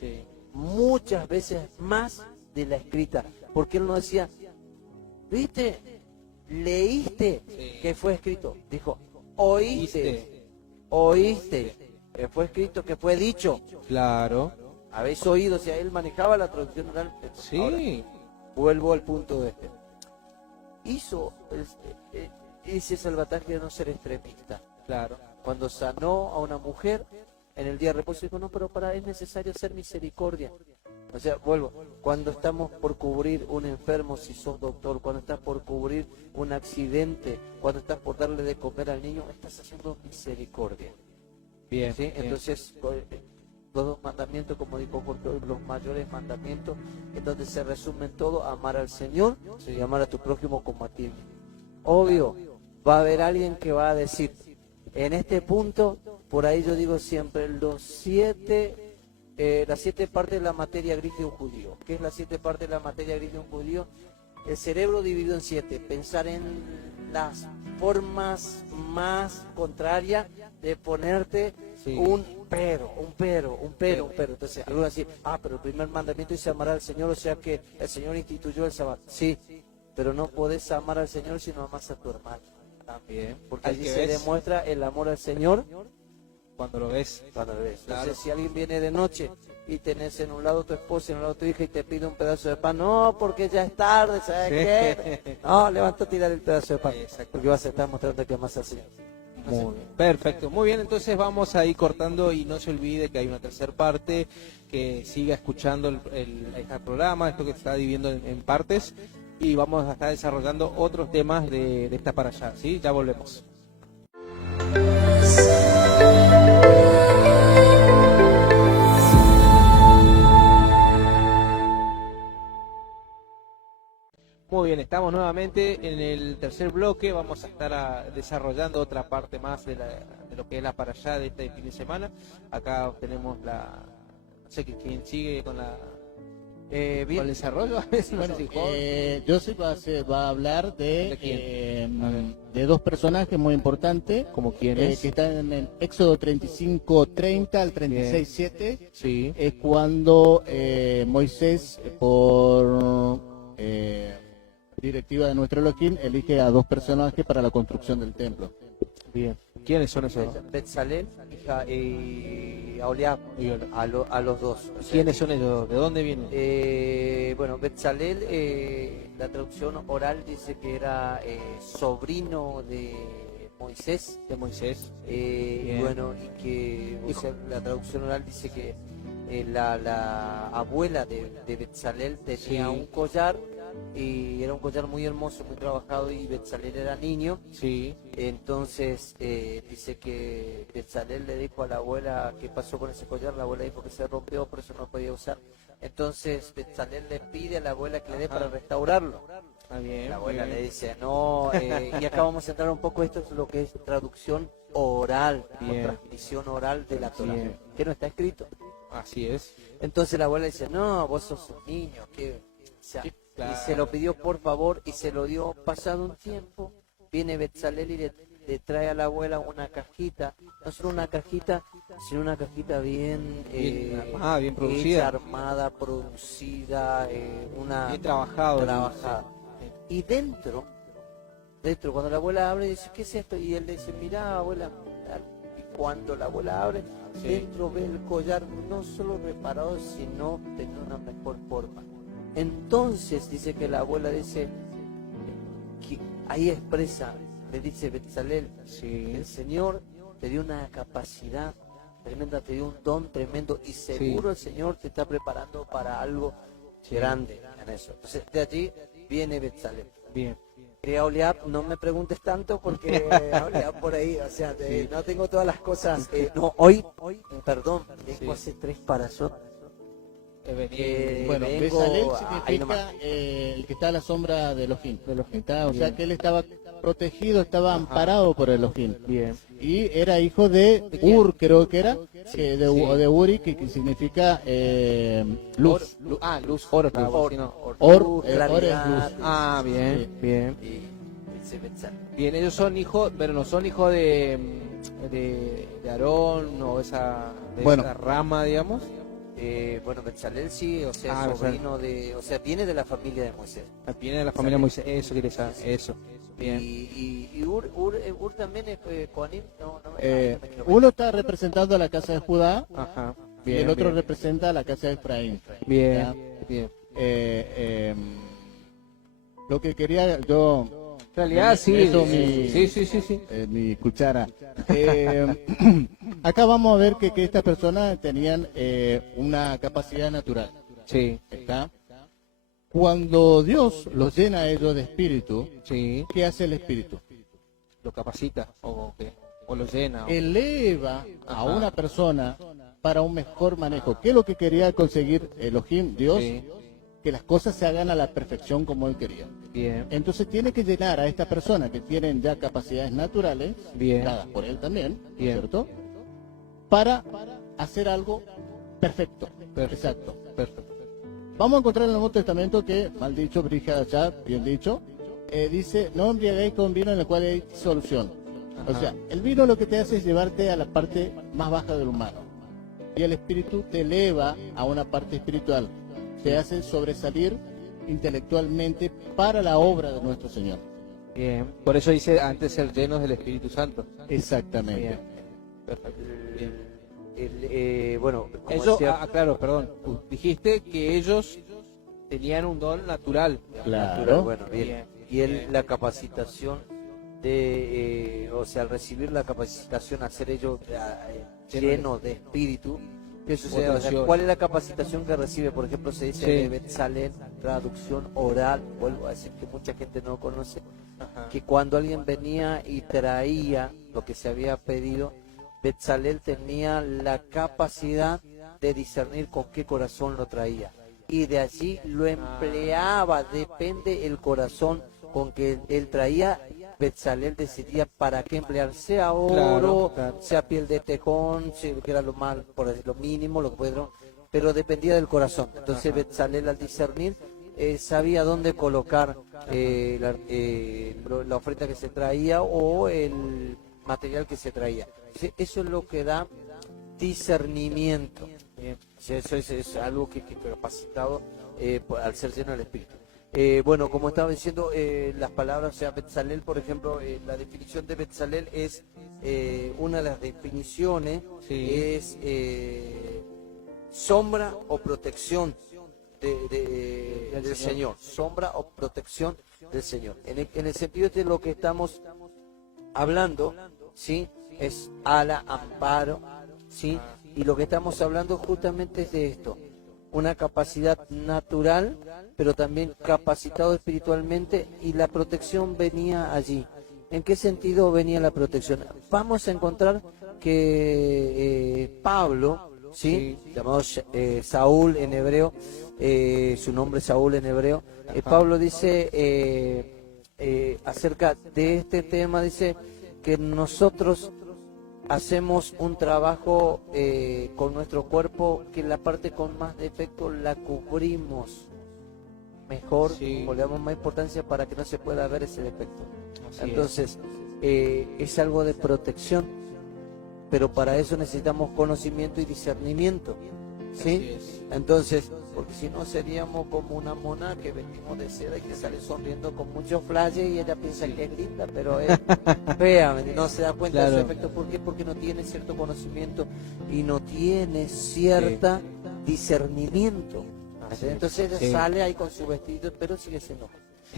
Sí. muchas veces más de la escrita, porque él no decía, ¿viste? ¿Leíste Sí. que fue escrito? Dijo, oíste que fue escrito, que fue dicho. Claro. Habéis oído, o sea, él manejaba la traducción oral. Sí. Ahora, vuelvo al punto de este. Hizo ese salvataje de no ser extremista. Claro. Cuando sanó a una mujer en el día de reposo, dijo, no, pero es necesario hacer misericordia. O sea, vuelvo, cuando estamos por cubrir un enfermo, si sos doctor, cuando estás por cubrir un accidente, cuando estás por darle de comer al niño, estás haciendo misericordia. Bien. ¿Sí? bien. Entonces, los dos mandamientos, como dijo Jorge hoy, los mayores mandamientos, en donde se resumen todo, amar al Señor y amar a tu prójimo como a ti mismo. Obvio, va a haber alguien que va a decir, en este punto, por ahí yo digo siempre, las 7 partes de la materia gris de un judío. ¿Qué es las 7 partes de la materia gris de un judío? El cerebro dividido en 7, pensar en las formas más contrarias de ponerte Sí. un pero. Entonces, algunos así, pero el primer mandamiento dice amar al Señor, o sea que el Señor instituyó el sábado. Sí, pero no podés amar al Señor si no amas a tu hermano. También. Porque Al allí que se ves demuestra el amor al Señor cuando lo ves. cuando lo ves. Claro. Entonces, si alguien viene de noche y tenés en un lado tu esposa y en un lado tu hija y te pide un pedazo de pan, no, porque ya es tarde, ¿sabes qué? No, levanta a tirar el pedazo de pan, Exacto. porque vas a estar mostrando que amas al Señor. Muy bien. Perfecto, muy bien, entonces vamos a ir cortando y no se olvide que hay una tercera parte, que siga escuchando este programa, esto que se está dividiendo en partes, y vamos a estar desarrollando otros temas de esta para allá, ¿sí? Ya volvemos. Muy bien, estamos nuevamente en el tercer bloque, vamos a estar desarrollando otra parte más de lo que es la para allá de este fin de semana. Acá tenemos no sé quién sigue con con el desarrollo. Bueno, No sé si Jorge. Joseph va a hablar ¿De quién? A ver. de dos personajes muy importantes. ¿Como quiénes? Que están en el Éxodo 35:30 al 36:7. Sí. Es cuando Moisés, por directiva de nuestro Elohim, elige a dos personajes para la construcción del templo. Bien. ¿Quiénes son esos? Betzalel y a Oliab, a los dos. O sea, ¿Quiénes son ellos? ¿De dónde vienen? Bueno, Betzalel, la traducción oral dice que era sobrino de Moisés. De Moisés. Y Bien. bueno, y que o sea, la traducción oral dice que la abuela de Betzalel tenía Sí. un collar, y era un collar muy hermoso, muy trabajado, y Betzalel era niño. Sí. Entonces dice que Betzalel le dijo a la abuela qué pasó con ese collar. La abuela dijo que se rompió, por eso no lo podía usar. Entonces Betzalel le pide a la abuela que le dé para restaurarlo. Está bien. La abuela muy le bien. dice no, y acá vamos a entrar un poco, esto es lo que es traducción oral, o Bien. transmisión oral de la Torá, Bien. que no está escrito. Así es. Entonces la abuela dice, no, vos sos un niño, que... O sea, Sí, claro. y se lo pidió por favor y se lo dio. Pasado un tiempo, viene Betzalel y le trae a la abuela una cajita, no solo una cajita, sino una cajita bien, Bien armada, bien producida. hecha, armada, producida, una Bien trabajado. trabajada. Y dentro, cuando la abuela abre, dice, ¿qué es esto? Y él le dice, mirá, abuela. Y cuando la abuela abre, Sí. dentro ve el collar no solo reparado, sino de una mejor forma. Entonces dice que la abuela dice, que ahí expresa, le dice Betzalel, Sí. el Señor te dio una capacidad tremenda, te dio un don tremendo, y seguro el Señor te está preparando para algo grande en eso. Entonces de allí viene Betzalel. Bien. Oliab, no me preguntes tanto porque Oliab por ahí, o sea, no tengo todas las cosas. No, hoy, perdón, vengo hace 3 para yo. Bueno, vengo Bezalel ahí nomás. significa el que está a la sombra de Elohim. O sea que él estaba protegido, estaba amparado por Elohim. Bien. Y era hijo de Ur, creo que era, o de Uri, que significa luz. Luz, oro. Or, Sí, no. Or es claridad, luz. Ah, bien, bien. y dice Betzalel. Bien, ellos son hijos, pero no son hijos de Aarón o de Bueno. esa rama, digamos. Bueno, Betzalel sí, o sea, Ah, sobrino o sea, viene de la familia de Moisés. Viene de la familia Moisés. Eso quiere saber. Eso. Bien. Y Ur también es Coanim, no me equivoco. Uno está representando a la casa de Judá Ajá. y el otro representa a la casa de Efraín. Bien. ¿Ya? Bien. Lo que quería yo... En realidad, sí. Eso Sí. mi cuchara. Acá vamos a ver que estas personas tenían una capacidad natural. Sí. ¿Está? Cuando Dios los llena a ellos de espíritu, Sí. ¿qué hace el espíritu? Lo capacita o qué. O lo llena. Eleva a Ajá. una persona para un mejor manejo. ¿Qué es lo que quería conseguir Elohim, Dios? Sí. Que las cosas se hagan a la perfección como él quería. Bien. Entonces tiene que llenar a esta persona que tienen ya capacidades naturales, Bien. dadas por él también, ¿no es Bien. cierto? Para hacer algo perfecto. Perfecto. Exacto. Perfecto. Vamos a encontrar en el Nuevo Testamento que, mal dicho, Brija allá, bien dicho, dice, no embriaguéis con vino en el cual hay solución. O Ajá. sea, el vino lo que te hace es llevarte a la parte más baja del humano. Y el espíritu te eleva a una parte espiritual. Te hace sobresalir intelectualmente para la obra de nuestro Señor. Bien. Por eso dice antes ser llenos del Espíritu Santo. Exactamente. Bien. Perfecto. Bien. Bueno, como Eso, decía, claro, perdón. Tú dijiste que ellos tenían un don natural. Claro. bueno, bien. Bien. Y él, la capacitación o sea, al recibir la capacitación, a ser ellos llenos de espíritu, ¿qué sucede? O sea, ¿cuál es la capacitación que recibe? Por ejemplo, se dice Sí. de Betzalel, traducción oral, vuelvo a decir que mucha gente no conoce, Ajá. que cuando alguien venía y traía lo que se había pedido, Betzalel tenía la capacidad de discernir con qué corazón lo traía. Y de allí lo empleaba, depende el corazón con que él traía, Betzalel decidía para qué emplear, sea oro, Claro. sea piel de tejón, que era lo más, por decir, lo mínimo, lo que pudieron, pero dependía del corazón. Entonces Betzalel al discernir sabía dónde colocar la ofrenda que se traía o el material que se traía. Entonces, eso es lo que da discernimiento. Bien. Eso es algo que capacitado al ser lleno del Espíritu. Bueno, como estaba diciendo, las palabras, o sea, Betzalel, por ejemplo, la definición de Betzalel es, una de las definiciones Sí. es sombra o protección del Señor. Sombra o protección del Señor. En el sentido de lo que estamos hablando, ¿sí? Es ala, amparo, ¿sí? Y lo que estamos hablando justamente es de esto. Una capacidad natural, pero también capacitado espiritualmente, y la protección venía allí. ¿En qué sentido venía la protección? Vamos a encontrar que Pablo, ¿sí? Llamado Saúl en hebreo, su nombre es Saúl en hebreo, Pablo dice acerca de este tema, dice que nosotros hacemos un trabajo con nuestro cuerpo, que la parte con más defecto la cubrimos mejor, Sí. o le damos más importancia para que no se pueda ver ese defecto. Así Entonces, es algo de protección, pero para eso necesitamos conocimiento y discernimiento, ¿sí? Así es. Entonces, porque si no seríamos como una mona que vestimos de seda y que sale sonriendo con muchos flashes y ella piensa que es linda, pero es fea, no se da cuenta de Claro. su efecto. ¿Por qué? Porque no tiene cierto conocimiento y no tiene cierta discernimiento. Así es. Entonces ella Sí. sale ahí con su vestido, pero sigue siendo.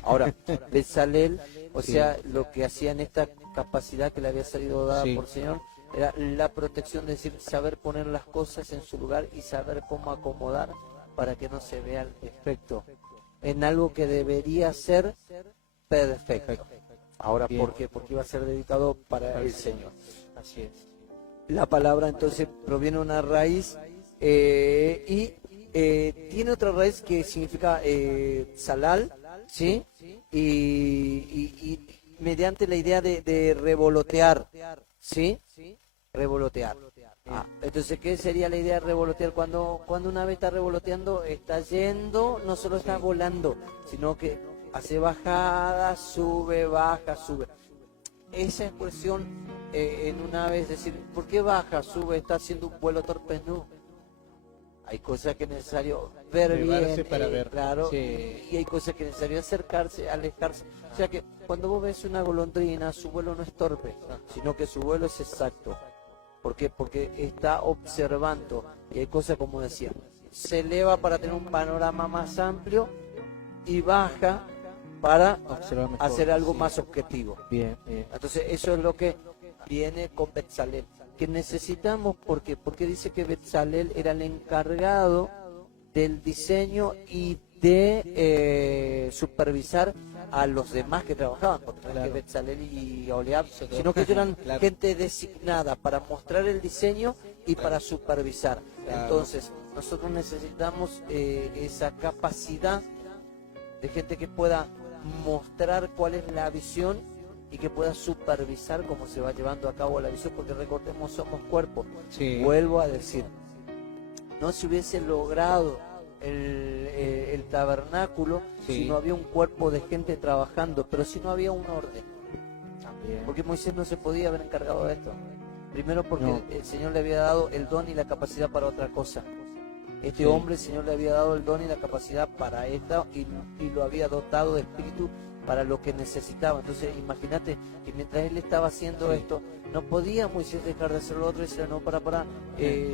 Ahora, Bezalel, o Sí. sea, lo que hacía en esta capacidad que le había salido dada Sí. por el Señor, era la protección, es decir, saber poner las cosas en su lugar y saber cómo acomodar para que no se vea el defecto en algo que debería ser perfecto. Ahora, Bien. ¿por qué? Porque iba a ser dedicado para el Señor. Así es. La palabra entonces proviene de una raíz y tiene otra raíz que significa salal, ¿sí? Y mediante la idea de revolotear, ¿sí? Revolotear. Entonces, ¿qué sería la idea de revolotear? Cuando una ave está revoloteando, está yendo, no solo está volando, sino que hace bajada, sube, baja, sube. Esa expresión en un ave, es decir, ¿por qué baja, sube, está haciendo un vuelo torpe? No. Hay cosas que es necesario ver Elevarse bien, para ver. claro, Sí. y hay cosas que es necesario acercarse, alejarse. O sea que cuando vos ves una golondrina, su vuelo no es torpe, sino que su vuelo es exacto. ¿Por qué? Porque está observando, y hay cosas como decía, se eleva para tener un panorama más amplio y baja para Observar mejor, hacer algo sí. más objetivo. Bien, bien. Entonces eso es lo que viene con Betzalel, que necesitamos, porque dice que Betzalel era el encargado del diseño y de supervisar a los demás que trabajaban, porque no es que Betzalel y Oliab, sino que ellos eran Claro. gente designada para mostrar el diseño y para supervisar. Claro. Entonces nosotros necesitamos esa capacidad de gente que pueda mostrar cuál es la visión y que pueda supervisar cómo se va llevando a cabo la visión, porque recordemos, somos cuerpo. Sí. Vuelvo a decir, no se hubiese logrado el tabernáculo Sí. si no había un cuerpo de gente trabajando, pero si no había un orden. También. Porque Moisés no se podía haber encargado de esto. Primero porque No. el Señor le había dado el don y la capacidad para otra cosa. Este Sí. hombre, el Señor le había dado el don y la capacidad para esta y lo había dotado de espíritu para lo que necesitaba. Entonces imagínate que mientras él estaba haciendo Sí. esto, no podía Moisés dejar de hacer lo otro y decir, no, para,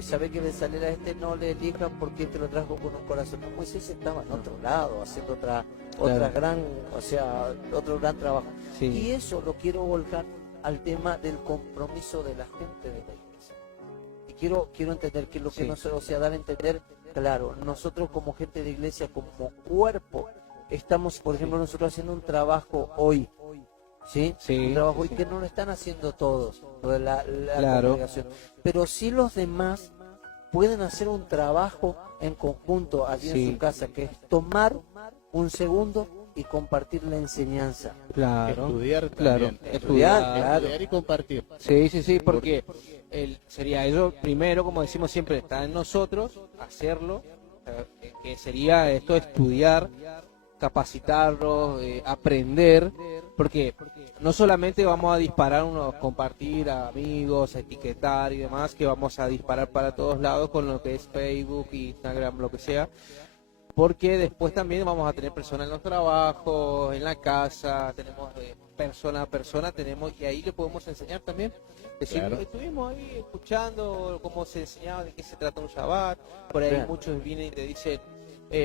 sabe que Bezalel a este no le elija porque este lo trajo con un corazón. No, Moisés estaba en otro lado, haciendo otra gran, o sea, otro gran trabajo. Sí. Y eso lo quiero volcar al tema del compromiso de la gente de la iglesia. Y quiero entender que lo que Sí. nosotros, o sea, dar a entender, claro, nosotros como gente de iglesia, como cuerpo, estamos, por ejemplo, nosotros haciendo un trabajo hoy, ¿sí? Sí, Un trabajo sí, hoy sí. que no lo están haciendo todos, lo de la Claro. congregación. Pero sí los demás pueden hacer un trabajo en conjunto allí Sí. en su casa, que es tomar un segundo y compartir la enseñanza. Claro. Estudiar Claro. también. Estudiar, Estudiar. claro. Estudiar y compartir. Sí, sí, sí, porque sería eso primero, como decimos siempre, está en nosotros hacerlo, que sería esto, estudiar, capacitarnos, aprender, porque no solamente vamos a disparar unos, compartir a amigos, a etiquetar y demás, que vamos a disparar para todos lados con lo que es Facebook, Instagram, lo que sea, porque después también vamos a tener personas en los trabajos, en la casa, tenemos persona a persona, tenemos, y ahí le podemos enseñar también. Es decir, Claro. estuvimos ahí escuchando cómo se enseñaba, de qué se trata un Shabbat, por ahí Bien. muchos vienen y te dicen,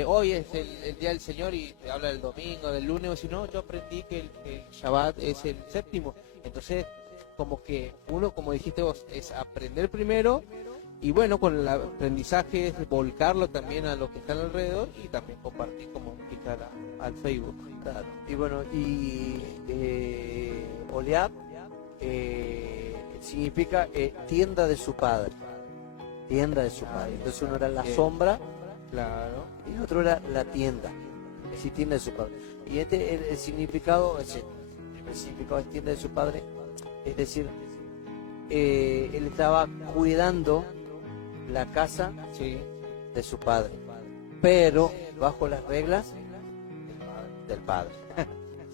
hoy es el día del Señor y te habla del domingo, del lunes, o si no, yo aprendí que el Shabbat es el séptimo. Entonces, como que uno, como dijiste vos, es aprender primero, y bueno, con el aprendizaje es volcarlo también a los que están alrededor y también compartir, como indica al Facebook. Claro. Y bueno, y Oliab significa tienda de su padre. Tienda de su padre. Entonces uno era la sombra Claro. y el otro era la tienda. Es decir, tienda de su padre. Y el significado, el significado es tienda de su padre, es decir, él estaba cuidando la casa Sí. de su padre, pero bajo las reglas del padre.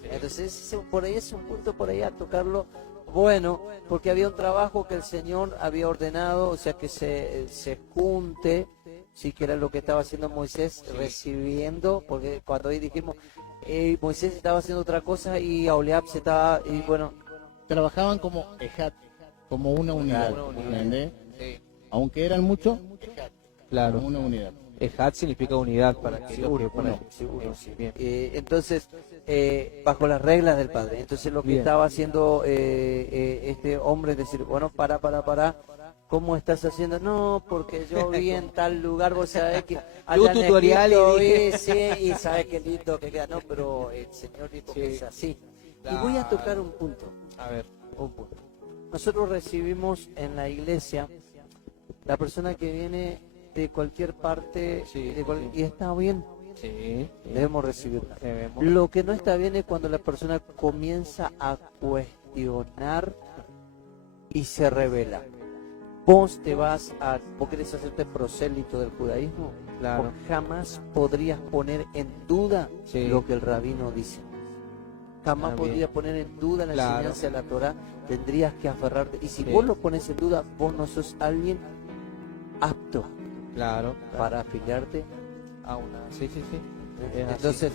Entonces por ahí es un punto por ahí a tocarlo bueno, porque había un trabajo que el Señor había ordenado, o sea que se junte, sí, que era lo que estaba haciendo Moisés, recibiendo, porque cuando ahí dijimos Moisés estaba haciendo otra cosa y Aholiab se estaba, y bueno, Trabajaban como ejat, como una unidad, Una unidad. ¿entendés? Sí. Aunque eran muchos, ejat, Claro. como una unidad. Ejad significa unidad para que seguro, para seguro, sí, bien. entonces bajo las reglas del padre. Entonces lo que Bien. estaba haciendo este hombre es decir, bueno, para, ¿cómo estás haciendo? No, porque yo vi en tal lugar, vos sabés que allá en tutorial Egipto y dije. sí, y sabés qué lindo que queda, no, pero el Señor dijo que Sí. es así. Claro. Y voy a tocar un punto. A ver. Un punto. Nosotros recibimos en la iglesia la persona que viene de cualquier parte Sí, sí. y está bien, Sí. debemos recibirla. Debemos. Lo que no está bien es cuando la persona comienza a cuestionar y se revela. Vos querés hacerte prosélito del judaísmo, Claro. vos jamás podrías poner en duda Sí. lo que el rabino dice. Jamás Está bien. podrías poner en duda la Claro. enseñanza de la Torah, tendrías que aferrarte. Y si Sí. vos lo pones en duda, vos no sos alguien apto Claro. para afiliarte A una. Sí, sí, sí. Es así. Entonces,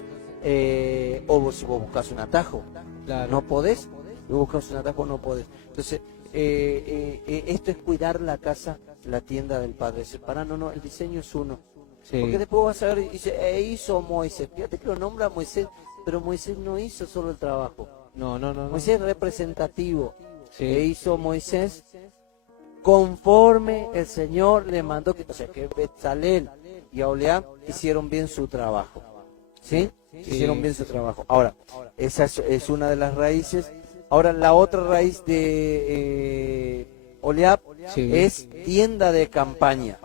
si vos buscas un atajo, Claro. no podés, si vos buscas un atajo, no podés. Entonces, esto es cuidar la casa, la tienda del Padre. Separar, no, el diseño es uno. Sí. Porque después vas a ver, y dice, hizo Moisés. Fíjate que lo nombra Moisés, pero Moisés no hizo solo el trabajo. No. Moisés es representativo. Sí. Hizo Moisés conforme el Señor le mandó, o sea, que Betzalel y Aholiab hicieron bien su trabajo. ¿Sí? Sí. Hicieron bien su trabajo. Ahora, esa es una de las raíces. Ahora, la otra raíz de Aholiab Sí. es tienda de campaña.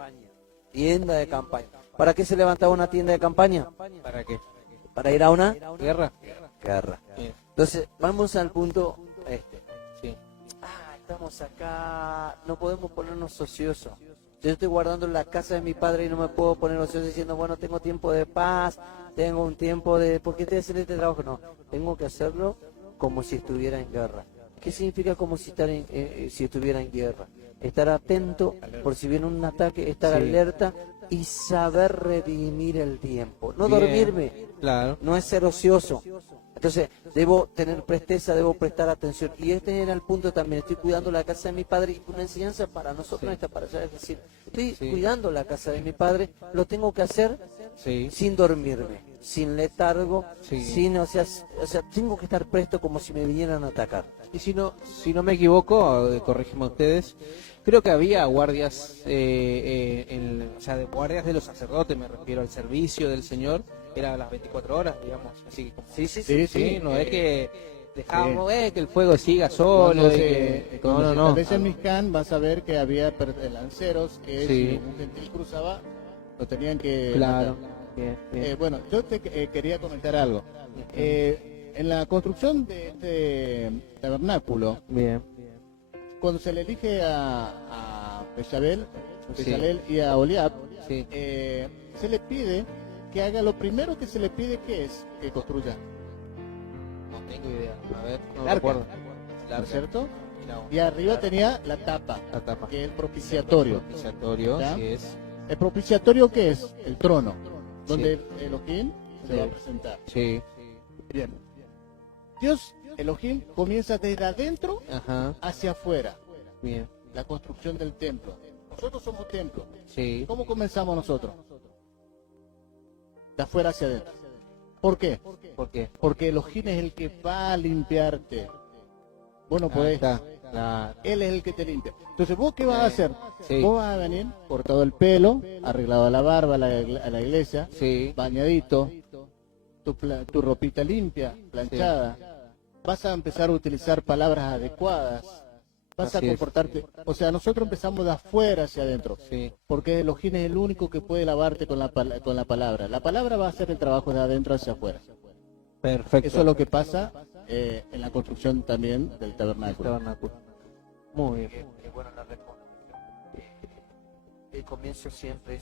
Tienda de campaña. ¿Para qué se levantaba una tienda de campaña? ¿Para qué? Para ir a una ¿Guerra? guerra. Bien. Entonces, vamos al punto este. Sí. Estamos acá, no podemos ponernos ociosos. Yo estoy guardando la casa de mi padre y no me puedo poner ocioso diciendo, bueno, tengo tiempo de paz, tengo un tiempo de... ¿Por qué estoy haciendo este trabajo? No, tengo que hacerlo como si estuviera en guerra. ¿Qué significa como si, si estuviera en guerra? Estar atento por si viene un ataque, estar Sí. alerta y saber redimir el tiempo. No Bien. dormirme, Claro. no es ser ocioso. Entonces, debo tener presteza, debo prestar atención. Y este era el punto también. Estoy cuidando la casa de mi padre y una enseñanza para nosotros Sí. no está para allá. Es decir, estoy Sí. cuidando la casa de mi padre, lo tengo que hacer Sí. sin dormirme, sin letargo, Sí. sin, o sea, tengo que estar presto como si me vinieran a atacar. Y si no me equivoco, corrígeme ustedes, creo que había guardias, o sea, de guardias de los sacerdotes, me refiero al servicio del Señor, era a las 24 horas, digamos, así que como, Sí, sí, Sí, sí, no es que dejamos sí. que el fuego siga solo, Cuando y se, que- cuando no, se no, no, establece el Mizcán, vas a ver que había lanceros que Sí. si un gentil cruzaba, lo tenían que claro, matar. bien, bien. Bueno, yo te quería comentar algo. En la construcción de este tabernáculo, Bien. cuando se le elige a Bezalel Sí. y a Oliab, Sí. se le pide que haga lo primero que se le pide, que es que construya, No tengo idea, a ver, no El arca. recuerdo. ¿no es cierto? Y Y arriba tenía la tapa, la tapa. que es el propiciatorio. Propiciatorio, ¿Ya? sí es. ¿El propiciatorio qué es? El trono. donde Elohim se Sí. va a presentar. Sí. Bien. Dios, Elohim, comienza desde adentro Ajá. hacia afuera, Bien. la construcción del templo. Nosotros somos templo. Sí. ¿Cómo comenzamos nosotros? De afuera hacia adentro. ¿Por qué? ¿Por qué? Porque Elohim es el que va a limpiarte. Vos no podés. Está. Claro. Él es el que te limpia. Entonces, ¿vos qué vas a hacer? Sí. Vos vas a venir cortado el pelo, arreglado la barba a la iglesia, Sí. bañadito, tu ropita limpia, planchada. Vas a empezar a utilizar palabras adecuadas. Vas Así a es. comportarte. O sea, nosotros empezamos de afuera hacia adentro. Sí. Porque Elohim es el único que puede lavarte con la palabra. La palabra va a hacer el trabajo de adentro hacia afuera. Perfecto. Eso es lo que pasa en la construcción también del tabernáculo. Tabernáculo. Muy bien. Bueno, la reconstrucción. El comienzo siempre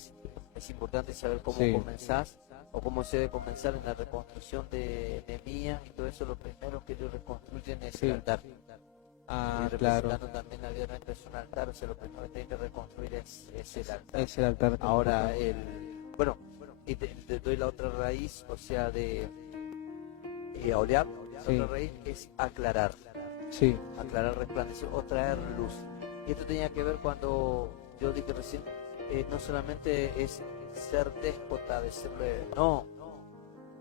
es importante saber cómo Sí. comenzás o cómo se debe comenzar en la reconstrucción de Nehemías y todo eso. Lo primero que ellos reconstruyen es Sí. el altar. Ah, Y claro. representando también la vida nuestra es un altar, o sea, lo primero que tienen que reconstruir es el altar. Es el altar. Ahora, bueno, y te doy la otra raíz, o sea, de Oleab, la Sí. otra raíz es aclarar, Sí. resplandecer o traer luz. Y esto tenía que ver cuando yo dije recién, no solamente es ser déspota, decirle, no,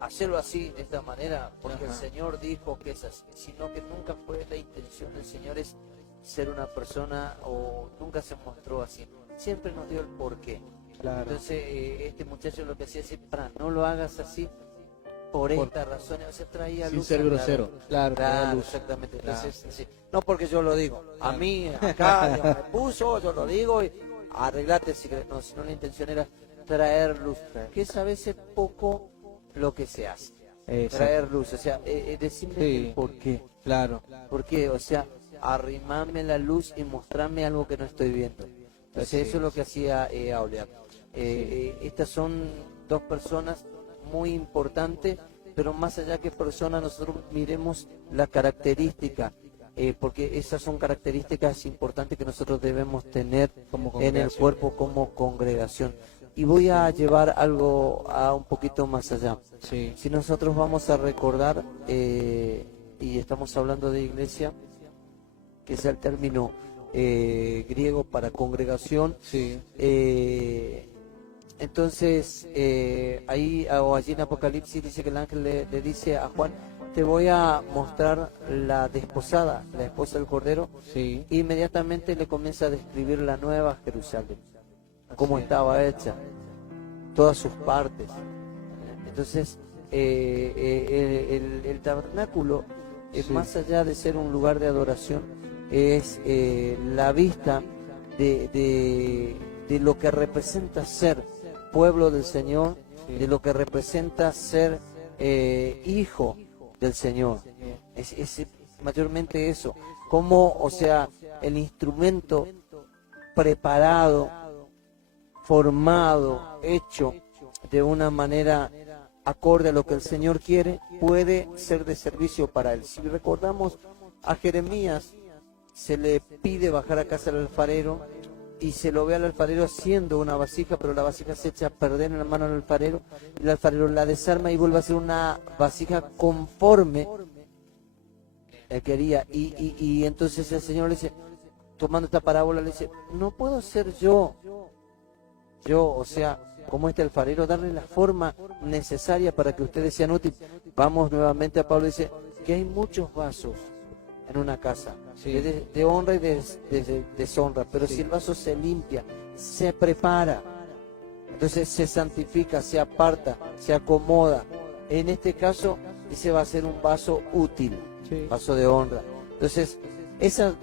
hacerlo así, de esta manera, porque el Ajá. Señor dijo que es así, sino que nunca fue la intención del Señor es ser una persona o nunca se mostró así. Siempre nos dio el porqué. Claro. Entonces, este muchacho lo que hacía es, para no lo hagas así, por esta razón, o sea, traía Sin luz. ser a la- grosero. Claro, traía Claro, luz. exactamente. Claro. Entonces, sí. No porque yo lo digo, a mí, acá, Dios me puso, yo lo digo, y arreglate si querés. No, sino la intención era traer luz, que es a veces poco lo que se hace. Exacto. Traer luz, o sea, decirme Sí. el por qué. Claro. ¿Por qué? O sea, arrimarme la luz y mostrarme algo que no estoy viendo. Entonces, Así eso es lo que hacía Aulia. Estas son dos personas muy importantes, pero más allá que personas, nosotros miremos la característica, porque esas son características importantes que nosotros debemos tener Como en el congregación. cuerpo como congregación. Y voy a llevar algo a un poquito más allá. Sí. Si nosotros vamos a recordar, y estamos hablando de iglesia, que es el término griego para congregación, Sí. entonces ahí o allí en Apocalipsis dice que el ángel le dice a Juan, te voy a mostrar la desposada, la esposa del Cordero, Sí. e inmediatamente le comienza a describir la nueva Jerusalén, cómo Así es. estaba hecha, todas sus partes. Entonces, el tabernáculo, Sí. más allá de ser un lugar de adoración, es la vista de lo que representa ser pueblo del Señor, Sí. de lo que representa ser hijo del Señor. Es mayormente eso. Como, o sea, el instrumento preparado, formado, hecho de una manera acorde a lo que el Señor quiere, puede ser de servicio para Él. Si recordamos a Jeremías, se le pide bajar a casa al alfarero y se lo ve al alfarero haciendo una vasija, pero la vasija se echa a perder en la mano del alfarero, y el alfarero la desarma y vuelve a hacer una vasija conforme él quería. Y entonces el Señor le dice, tomando esta parábola, le dice, no puedo ser yo, o sea, como este alfarero, darle la forma necesaria para que ustedes sean útiles. Vamos nuevamente a Pablo, dice que hay muchos vasos en una casa, Sí. de honra y de deshonra, pero Sí. si el vaso se limpia, se prepara, entonces se santifica, se aparta, se acomoda. En este caso, dice, va a ser un vaso útil, Sí. vaso de honra. Entonces, ese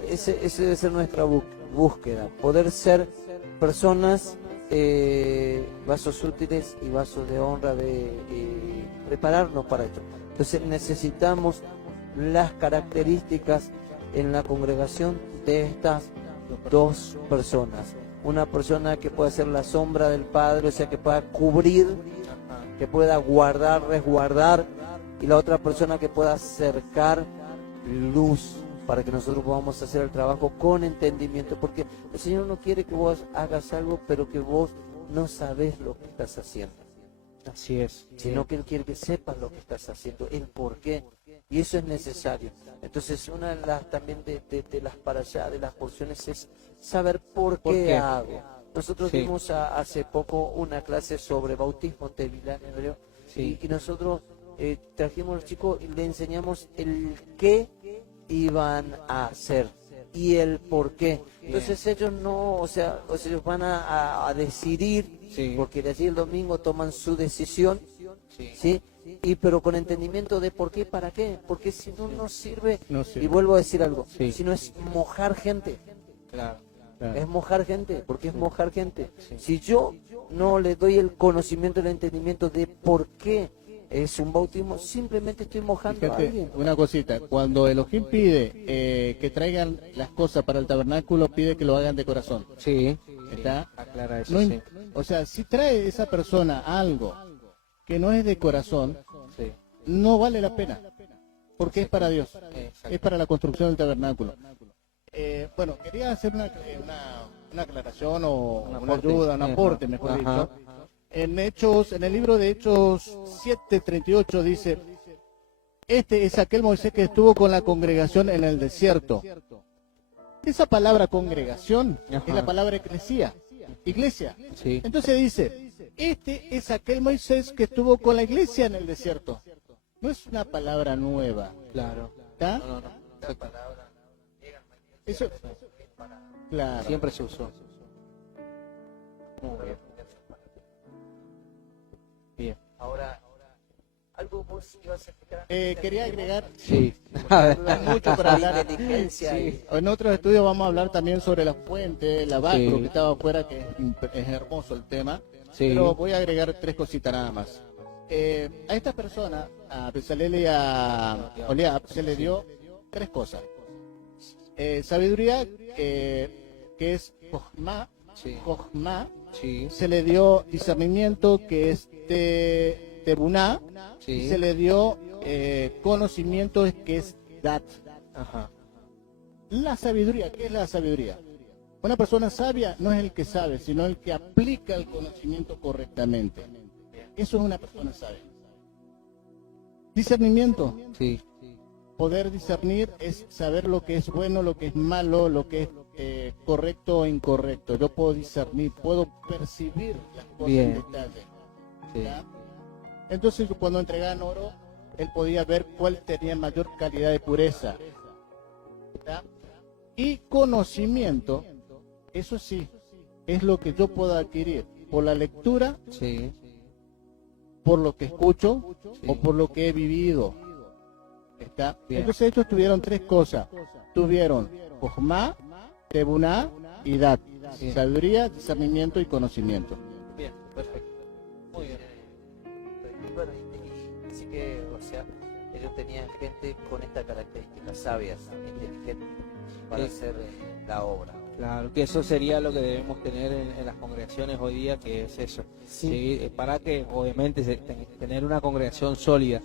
debe ser nuestra búsqueda, poder ser personas, vasos útiles y vasos de honra, prepararnos para esto. Entonces necesitamos las características en la congregación de estas dos personas. Una persona que pueda ser la sombra del Padre, o sea, que pueda cubrir, que pueda guardar, resguardar, y la otra persona que pueda acercar luz para que nosotros podamos hacer el trabajo con entendimiento, porque el Señor no quiere que vos hagas algo pero que vos no sabés lo que estás haciendo. Así es. sino que Él quiere que sepas lo que estás haciendo, el por qué, y eso es necesario. Entonces, una de las también de las para allá, de las porciones, es saber por ¿Por qué qué? hago. Nosotros Sí. dimos hace poco una clase sobre bautismo en Tevilán, en hebreo, Sí. y nosotros trajimos a los chicos y le enseñamos el qué iban a hacer y el por qué. Entonces ellos no, o sea, ellos van a decidir, Sí. porque de allí el domingo toman su decisión, Sí. ¿sí? Y pero con entendimiento de por qué, para qué, porque si no nos sirve, No sirve. y vuelvo a decir algo, Sí. si no es mojar gente, Claro. Claro. es mojar gente, porque es mojar gente. Si yo no le doy el conocimiento, el entendimiento de por qué es un bautismo, simplemente estoy mojando a Fíjate, alguien. una cosita, cuando Elohim pide que traigan las cosas para el tabernáculo, pide que lo hagan de corazón. Sí. ¿Está? Aclara eso, No sí. im- O sea, si trae esa persona algo que no es de corazón, Sí. no vale la pena, porque es para Dios, Exacto. es para la construcción del tabernáculo. Bueno, quería hacer una aclaración o Un una aporte. ayuda, un Ajá. aporte, mejor Ajá. dicho. En el libro de Hechos 7:38 dice, este es aquel Moisés que estuvo con la congregación en el desierto. Esa palabra congregación Ajá. es la palabra eclesía, iglesia. Sí. Entonces dice, este es aquel Moisés que estuvo con la iglesia en el desierto. No es una palabra nueva, Claro. ¿está? No, no, no. Exacto. Eso, claro. Siempre se usó. Muy bien. Bien. Ahora, algo vos ibas a explicar. Quería agregar, Sí. A ver. hay mucho para hablar. Inteligencia y- En otros estudios vamos a hablar también sobre la fuente, la Bacro, Sí. que estaba afuera, que es hermoso el tema. Sí. Pero voy a agregar 3 cositas nada más. A esta persona, a Bezalel y a Oliab, se le dio 3 cosas. Sabiduría, que es Jochma, Sí. Sí. se le dio discernimiento, que es Tebuná, Sí. y se le dio conocimiento, que es Dat. Ajá. La sabiduría, ¿qué es la sabiduría? Una persona sabia no es el que sabe, sino el que aplica el conocimiento correctamente. Eso es una persona sabia. Discernimiento. Sí. Poder discernir es saber lo que es bueno, lo que es malo, lo que es correcto o incorrecto. Yo puedo discernir, puedo percibir las cosas Bien. en detalle. Sí. ¿Ya? Entonces, cuando entregaban oro, él podía ver cuál tenía mayor calidad de pureza. ¿Ya? Y conocimiento, eso sí, es lo que yo puedo adquirir por la lectura, Sí. por lo que escucho Sí. o por lo que he vivido. ¿Está? Bien. Entonces ellos tuvieron 3 cosas. Tuvieron Jochma, Tebuná y Dat. Bien. Sabiduría, discernimiento y conocimiento. Bien. Perfecto. Muy bien. Y bueno, y así que, o sea, ellos tenían gente con esta característica, sabias, inteligentes, para Sí. hacer la obra. Claro, que eso sería lo que debemos tener en las congregaciones hoy día, que es eso. Sí, para que obviamente tener una congregación sólida.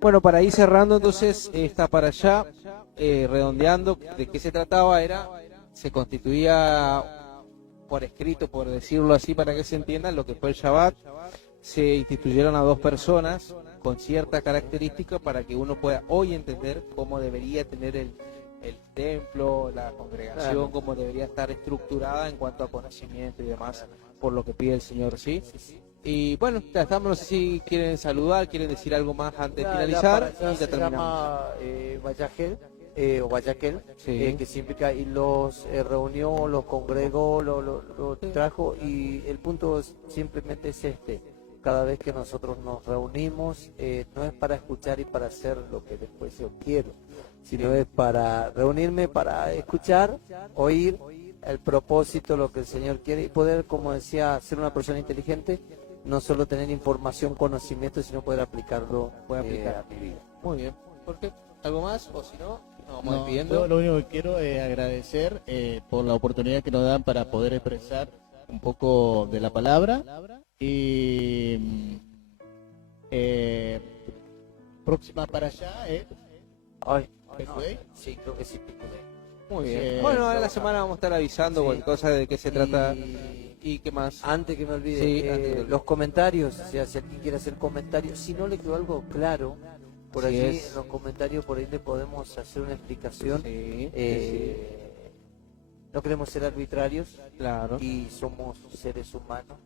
Bueno, para ir cerrando entonces, está para allá, redondeando, ¿de qué se trataba? Se constituía por escrito, por decirlo así, para que se entienda lo que fue el Shabbat. Se instituyeron a 2 personas con cierta característica para que uno pueda hoy entender cómo debería tener el templo, la congregación, Claro. cómo debería estar estructurada en cuanto a conocimiento y demás, por lo que pide el Señor, ¿sí? Y bueno, ya estamos, no sé si quieren saludar, quieren decir algo más antes de La finalizar para allá y ya se terminamos. llama Vallajel, o Vallaquel, Sí. que significa, y los reunió, los congregó, lo trajo, y el punto simplemente es este: cada vez que nosotros nos reunimos, no es para escuchar y para hacer lo que después yo quiero, sino es para reunirme, para escuchar, oír el propósito, lo que el Señor quiere, y poder, como decía, ser una persona inteligente, no solo tener información, conocimiento, sino poder aplicarlo a mi vida. Muy bien. ¿Por qué? ¿Algo más? O si no, nos vamos No, despidiendo. yo lo único que quiero es agradecer por la oportunidad que nos dan para poder expresar un poco de la palabra y próxima para allá Ay, ¿Pico Day? sí, creo que sí, Pico Day. Muy bien. Sí, Bueno, ahora la semana vamos a estar avisando Sí. cualquier cosa de qué se trata Y y qué más. antes que me olvide, Sí, antes que me olvide. los comentarios, o sea, si alguien quiere hacer comentarios, si no le quedó algo claro, por Así allí es. en los comentarios por ahí le podemos hacer una explicación. Sí, No queremos ser arbitrarios claro. y somos seres humanos.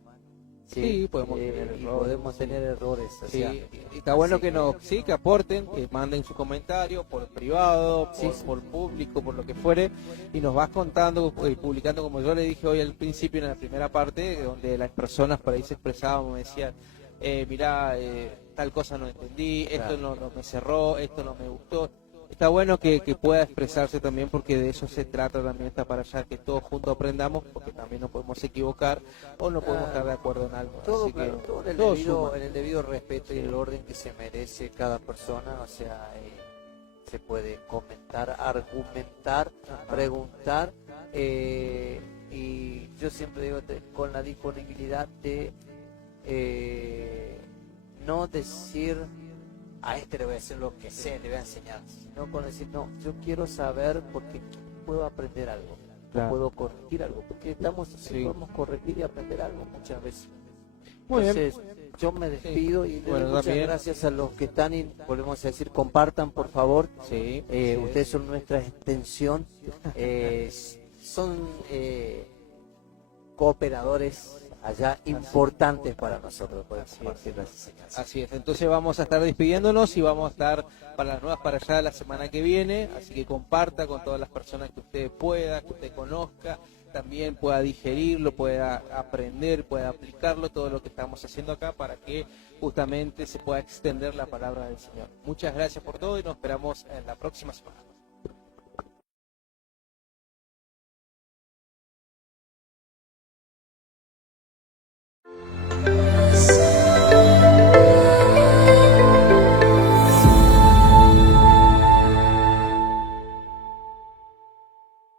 Sí, podemos tener y errores, podemos sí. tener errores. O Sí, sea, y está bueno así que nos, sí, que aporten, que manden su comentario por privado, Sí, por, sí. por público, por lo que fuere, y nos vas contando y publicando, como yo le dije hoy al principio en la primera parte, donde las personas por ahí se expresaban, me decían, mirá, tal cosa no entendí, esto Claro. no me cerró, esto no me gustó. Está bueno que pueda expresarse también, porque de eso se trata también, está para allá, que todos juntos aprendamos, porque también nos podemos equivocar o no podemos estar de acuerdo en algo. todo, Así claro, que todo en el, todo debido, suma. en el debido respeto y el orden que se merece cada persona. O sea, se puede comentar, argumentar, preguntar, y yo siempre digo, con la disponibilidad de no decir a este le voy a decir lo que sé, le voy a enseñar, sino con decir, no, yo quiero saber porque puedo aprender algo, Claro. o puedo corregir algo, porque estamos así, Sí. podemos corregir y aprender algo muchas veces. Muy bien. Entonces, yo me despido y le doy Bueno, muchas también. gracias a los que están, y volvemos a decir, compartan por favor. Sí, Ustedes son nuestra extensión, son cooperadores allá importantes para nosotros, poder compartir las enseñanzas. así es. Entonces vamos a estar despidiéndonos y vamos a estar para las nuevas para allá la semana que viene, así que comparta con todas las personas que usted pueda, que usted conozca, también pueda digerirlo, pueda aprender, pueda aplicarlo, todo lo que estamos haciendo acá para que justamente se pueda extender la palabra del Señor. Muchas gracias por todo y nos esperamos en la próxima semana.